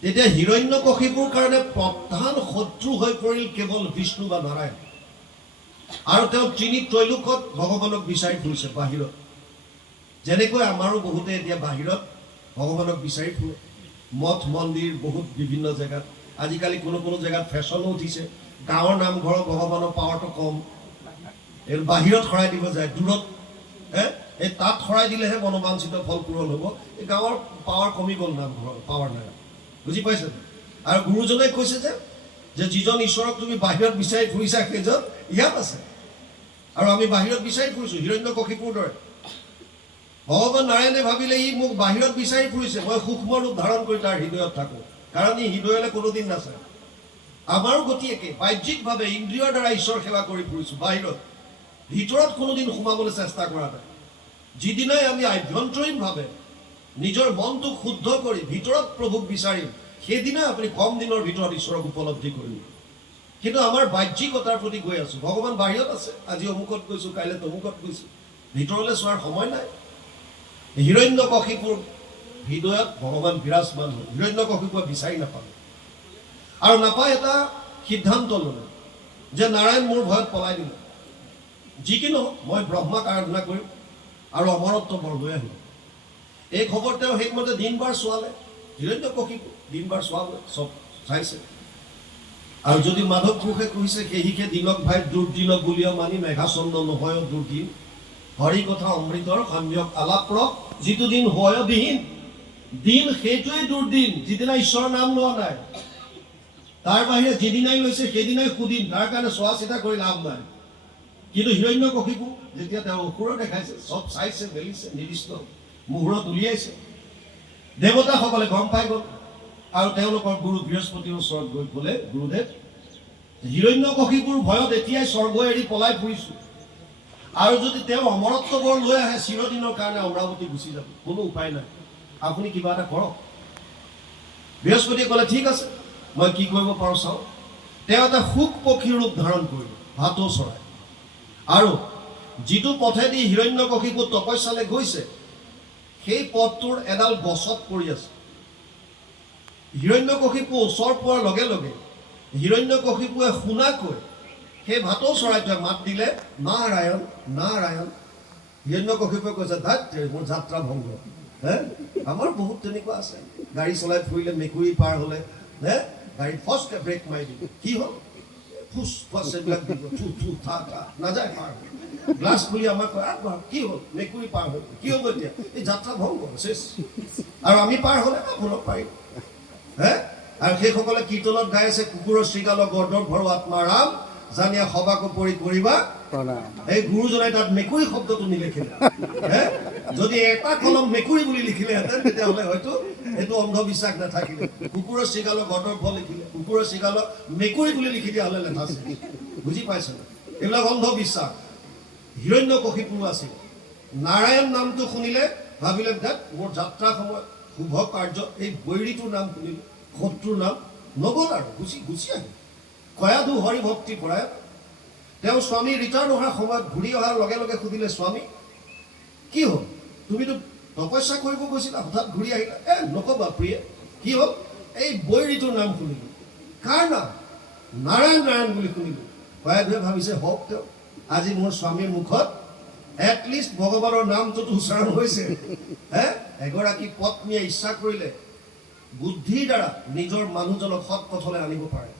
তেতিয়া হিৰণ্যকশিপুৰ কাৰণে প্ৰধান শত্ৰু হৈ পৰিল কেৱল বিষ্ণু বা নাৰায়ণ। আৰু তেওঁ ত্ৰৈলোকত ভগৱানক বিচাৰি ফুৰিছে বাহিৰত, যেনেকৈ আমাৰো বহুতে এতিয়া বাহিৰত ভগৱানক বিচাৰি ফুৰে, মঠ মন্দিৰ বহুত বিভিন্ন জেগাত। আজিকালি কোনো জেগাত ফেশ্বনো উঠিছে, গাঁৱৰ নামঘৰৰ ভগৱানৰ পাৱাৰটো কম, এই বাহিৰত শৰাই দিব যায় দূৰত, এই তাত শৰাই দিলেহে মনোবাঞ্ছিত ফল পূৰণ হ'ব। এই গাঁৱৰ পাৱাৰ কমি গ'ল, নামঘৰৰ পাৱাৰ নাই, বুজি পাইছে? আৰু গুৰুজনে কৈছে যে যিজন ঈশ্বৰক তুমি বাহিৰত বিচাৰি ফুৰিছা সেইজন ইয়াত আছে, আৰু আমি বাহিৰত বিচাৰি ফুৰিছোঁ হিৰণ্যকশিপুৰ দৰে। ভগৱান নাৰায়ণে ভাবিলে ই মোক বাহিৰত বিচাৰি ফুৰিছে, মই সূক্ষ্ম ৰূপ ধাৰণ কৰি তাৰ হৃদয়ত থাকোঁ, কাৰণ ই হৃদয়লৈ কোনোদিন নাচায়। আমাৰো গতি একে, বাহ্যিকভাৱে ইন্দ্ৰিয়ৰ দ্বাৰা ঈশ্বৰ সেৱা কৰি ফুৰিছোঁ বাহিৰত, ভিতৰত কোনোদিন সোমাবলৈ চেষ্টা কৰা নাই। যিদিনাই আমি আভ্যন্তৰীণভাৱে নিজৰ মনটোক শুদ্ধ কৰি ভিতৰত প্ৰভুক বিচাৰিম, সেইদিনাই আপুনি কম দিনৰ ভিতৰত ঈশ্বৰক উপলব্ধি কৰিম। কিন্তু আমাৰ বাহ্যিকতাৰ প্ৰতি গৈ আছোঁ, ভগৱান বাহিৰত আছে, আজি অমুকত গৈছোঁ, কাইলৈ তমুকত গৈছোঁ, ভিতৰলৈ চোৱাৰ সময় নাই। হিৰণ্যকশিপুৰ হৃদয়ত ভগৱান বিৰাজমান হ'ল, হিৰণ্যকশিপুৱে বিচাৰি নাপালে, আৰু নাপাই এটা সিদ্ধান্ত ল'লে যে নাৰায়ণ মোৰ ভয়ত পলাই দিলে, যি কি নহওক মই ব্ৰহ্মাক আৰাধনা কৰিম আৰু অমৰত্ব বৰ লৈ আহিম। এই খবৰ তেওঁ সেইমতে দিনবাৰ চোৱালে, হিৰণ্যকশিপু দিনবাৰ চোৱালে, চব চাইছে। আৰু যদি মাধৱ পুৰুষে কৈছে সেহিকে দিনক ভাই দুৰ্দিনক বুলিও মানি মেঘাচন্দ্ৰ নহয় দুৰ্দিন, হৰি কথা অমৃতৰ সম্যক আলাপ্ৰ যিটো দিন হয় বিহীন, দিন সেইটোৱে দুৰ্দিন যিদিনা ঈশ্বৰৰ নাম লোৱা নাই। তাৰ বাহিৰে যিদিনাই লৈছে সেইদিনাই সুদিন, তাৰ কাৰণে চোৱা চিতা কৰি লাভ নাই। কিন্তু হিৰণ্যকশিপু যেতিয়া তেওঁ অসুৰ দেখাইছে, চব চাইছে, মেলিছে, নিৰ্দিষ্ট মুহূৰ্তত উলিয়াইছে, দেৱতাসকলে গম পাই গ'ল, আৰু তেওঁলোকৰ গুৰু বৃহস্পতিৰ ওচৰত গৈ ক'লে, গুৰুদেৱ হিৰণ্যকশিপুৰ ভয়ত এতিয়াই স্বৰ্গ এৰি পলাই ফুৰিছোঁ, আৰু যদি তেওঁ অমৰত্ব বৰ লৈ আহে চিৰদিনৰ কাৰণে অমৰাৱতী গুচি যাব, কোনো উপায় নাই, আপুনি কিবা এটা কৰক। বৃহস্পতিয়ে ক'লে ঠিক আছে, মই কি কৰিব পাৰোঁ চাওঁ। তেওঁ এটা শুক পক্ষীৰ ৰূপ ধাৰণ কৰিলে, ভাটৌ চৰাই, আৰু যিটো পথেদি হিৰণ্যকশিপু তপস্যালৈ গৈছে সেই পথটোৰ এডাল গছত পৰি আছে। হিৰণ্যকশিপু ওচৰ পোৱাৰ লগে লগে হিৰণ্যকশিপুৱে শুনাকৈ সেই ভাটৌ চৰাইটোৱে মাত দিলে, নাৰায়ণ নাৰায়ণ। হিৰণ্যকশিপুৱে কৈছে, ধাত মোৰ যাত্ৰা ভংগ। আমাৰ বহুত তেনেকুৱা আছে, গাড়ী চলাই ফুৰিলে, মেকুৰী পাৰ হ'লে গাড়ীত ফচকৈ ব্ৰেক মাৰি দিব, কি হ'ল ফুচ ফুচ এইবিলাক দিব, থু থু থা থা নাযায় পাৰ হ'ল। গ্লাছ খুলি আমাক কয়, কি হ'ল মেকুৰী পাৰ হ'ল, কি হ'ব এতিয়া? এই যাত্ৰা ভংগ শেষ। আৰু আমি পাৰ হ'লে আপোনাক পাৰিম। আৰু সেইসকলে কীৰ্তনত গাই আছে, কুকুৰৰ শৃগালৰ গৰ্দৰ ভৰো আত্মাৰাম জানিয়া সবাকো পৰি কৰিবা। এই গুৰুজনাই তাত মেকুৰী শব্দটো নিলিখিলে। যদি এটা কলম মেকুৰী বুলি লিখিলেহেঁতেন তেতিয়াহ'লে হয়তো এইটো অন্ধবিশ্বাস নাথাকিলে। কুকুৰৰ শৃগালৰ গৰ্দৰ ফল লিখিলে, কুকুৰৰ শৃগালৰ মেকুৰী বুলি লিখি দিয়া হ'লে লেঠাছে। বুজি পাইছে? এইবিলাক অন্ধবিশ্বাস। হিৰণ্যকশিপু আছিল, নাৰায়ণ নামটো শুনিলে ভাবিলে তাত মোৰ যাত্ৰা সময় শুভ কাৰ্য, এই বৈৰীটোৰ নাম শুনিলে, শত্ৰুৰ নাম নগ'ল আৰু গুচি আহিল। কয়াদু হৰি ভক্তি পৰাই তেওঁ স্বামী ৰিটাৰ্ণ হোৱাৰ সময়ত ঘূৰি অহাৰ লগে লগে সুধিলে, স্বামী কি হ'ল? তুমিতো তপস্যা কৰিব গৈছিলা, হঠাৎ ঘূৰি আহিলা। নক'বা প্ৰিয়ে, কি হ'ল? এই বৈৰীটোৰ নাম শুনিলোঁ। কাৰ নাম? নাৰায়ণ নাৰায়ণ বুলি শুনিলোঁ। কয়াধুৱে ভাবিছে হওক তেওঁ আজি মোৰ স্বামীৰ মুখত এটলিষ্ট ভগৱানৰ নামটোতো উচ্চাৰণ হৈছে হে এগৰাকী পত্নীয়ে ইচ্ছা কৰিলে বুদ্ধিৰ দ্বাৰা নিজৰ মানুহজনক সৎ পথলৈ আনিব পাৰে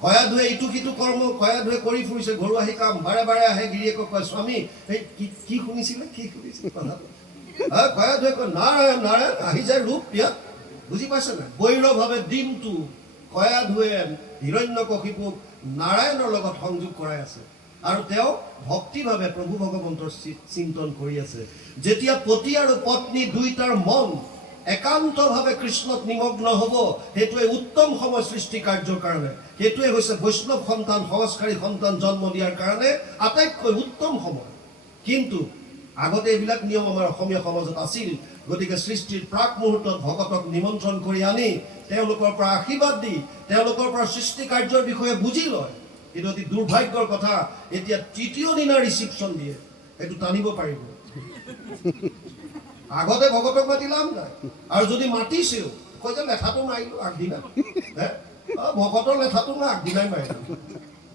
কয়াধুৱে ইটো সিটো কৰ্ম কয়াধুৱে কৰি ফুৰিছে ঘৰুৱা আহি কাম বাৰে বাৰে আহে গিৰিয়েকক কয় স্বামী এই কি শুনিছিলে কথাটো কয়াধুৱে কয় নাৰায়ণ নাৰায়ণ আহি যায় ৰূপ ইয়াত বুজি পাইছে নাই বৈৰভাৱে দিনটো কয়াধুৱে হিৰণ্যকশিপুক নাৰায়ণৰ লগত সংযোগ কৰাই আছে আৰু তেওঁ ভক্তিভাৱে প্ৰভু ভগৱন্তৰ চিন্তন কৰি আছে যেতিয়া পতি আৰু পত্নী দুইটাৰ মন একান্তভাৱে কৃষ্ণত নিমগ্ন হ'ব সেইটোৱে উত্তম সময় সৃষ্টি কাৰ্যৰ কাৰণে সেইটোৱে হৈছে বৈষ্ণৱ সন্তান সংস্কাৰী সন্তান জন্ম দিয়াৰ কাৰণে আটাইতকৈ উত্তম সময় কিন্তু আগতে এইবিলাক নিয়ম আমাৰ অসমীয়া সমাজত আছিল গতিকে সৃষ্টিৰ প্ৰাক মুহূৰ্তত ভকতক নিমন্ত্ৰণ কৰি আনি তেওঁলোকৰ পৰা আশীৰ্বাদ দি তেওঁলোকৰ পৰা সৃষ্টি কাৰ্যৰ বিষয়ে বুজি লয় কিন্তু অতি দুৰ্ভাগ্যৰ কথা এতিয়া তৃতীয় দিনা ৰিচিপশ্যন দিয়ে এইটো টানিব পাৰিব আগতে ভকতক মাতি লাভ নাই আৰু যদি মাতিছেও কয় যে লেঠাটো মাৰিলোঁ আগদিনা ভকতৰ লেঠাটো মই আগদিনাই মাৰিলোঁ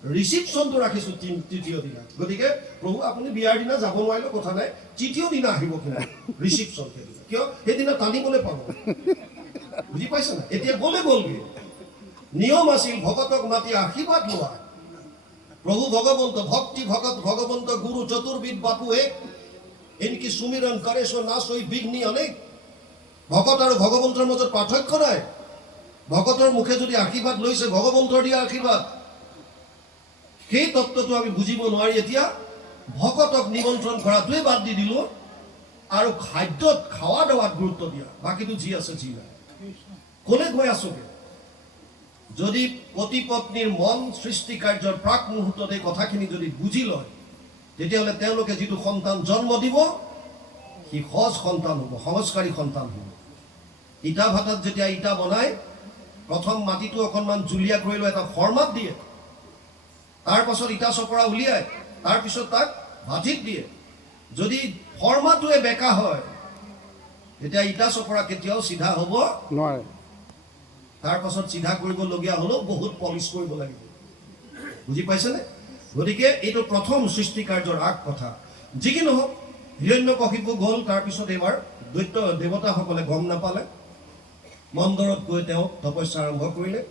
ৰিচিপশ্যনটো ৰাখিছোঁ তৃতীয় দিনা গতিকে প্ৰভু আপুনি বিয়াৰ দিনা যাব নোৱাৰিলেও কথা নাই তৃতীয় দিনা আহিব কিনা ৰিচিপশ্যন সেইদিনা কিয় সেইদিনা টানিবলৈ পাব বুজি পাইছে নাই এতিয়া গ'লগৈ নিয়ম আছিল ভকতক মাতি আশীৰ্বাদ লোৱা প্ৰভু ভগৱন্ত ভক্তি ভগত ভগৱন্ত গুৰু চতুৰ্বিদ বাপু এক এনকি সুমিৰণ কৰে সো না সৈ বিঘ্নি অনেক ভকত আৰু ভগৱন্তৰ মাজত পাৰ্থক্য নাই ভকতৰ মুখে যদি আশীৰ্বাদ লৈছে ভগৱন্তৰ দিয়া আশীৰ্বাদ সেই তত্ত্বটো আমি বুজিব নোৱাৰি এতিয়া ভকতক নিমন্ত্ৰণ কৰাটোৱে বাদ দি দিলোঁ আৰু খাদ্যত খাৱা দাৱাত গুৰুত্ব দিয়া বাকীটো যি আছে যি নাই ক'লে গৈ আছোগে যদি পতি পত্নীৰ মন সৃষ্টি কাৰ্যৰ প্ৰাক মুহূৰ্তত এই কথাখিনি যদি বুজি লয় তেতিয়াহ'লে তেওঁলোকে যিটো সন্তান জন্ম দিব সি সজ সন্তান হ'ব সংস্কাৰী সন্তান হ'ব ইটা ভাটাত যেতিয়া ইটা বনাই প্ৰথম মাটিটো অকণমান জুলীয়া কৰি লৈ এটা ফৰ্মাত দিয়ে তাৰ পাছত ইটা চপৰা উলিয়াই তাৰপিছত তাক ভাটিত দিয়ে যদি ফৰ্মাটোৱে বেকা হয় তেতিয়া ইটা চপৰা কেতিয়াও চিধা হ'ব নোৱাৰে তাৰ পাছত চিধা কৰিবলগীয়া হ'লেও বহুত পলিচ কৰিব লাগিব বুজি পাইছেনে গতিকে এইটো প্ৰথম সৃষ্টি কাৰ্যৰ আগ কথা যি কি নহওক হিৰণ্যকশিপু গ'ল তাৰপিছত এইবাৰ দৈত্য দেৱতাসকলে গম নাপালে মন্দৰত গৈ তেওঁ তপস্যা আৰম্ভ কৰিলে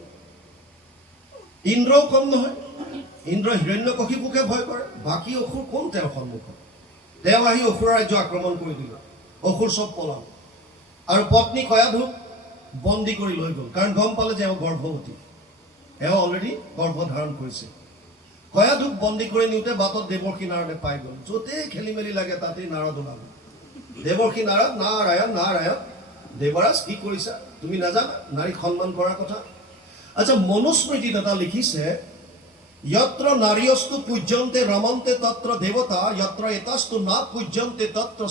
ইন্দ্ৰও কম নহয় ইন্দ্ৰ হিৰণ্যকশিপুকে ভয় কৰে বাকী অসুৰ কোন তেওঁৰ সন্মুখত তেওঁ আহি অসুৰ ৰাজ্য আক্ৰমণ কৰি দিল অসুৰ চব পলাল আৰু পত্নী কয়াধুক বন্দী কৰি লৈ গ'ল কাৰণ গম পালে যে এওঁ গৰ্ভৱতী এওঁ অলৰেডি গৰ্ভ ধাৰণ কৰিছে কয়াধুক বন্দী কৰি নিওঁতে বাটত দেৱৰ্ষী নাৰদে পাই গ'ল য'তেই খেলি মেলি লাগে তাতেই নাৰদ ওলাব দেৱৰ্ষী নাৰদ নাৰায়ণ নাৰায়ণ দেৱৰাজ কি কৰিছা তুমি নাজানা নাৰীক সন্মান কৰাৰ কথা আচ্ছা মনুস্মৃতিত এটা লিখিছে यत्र नार्यस्तु पूज्यन्ते रमन्ते तत्र देवता यत्र एतस्तु न पूज्यन्ते तत्र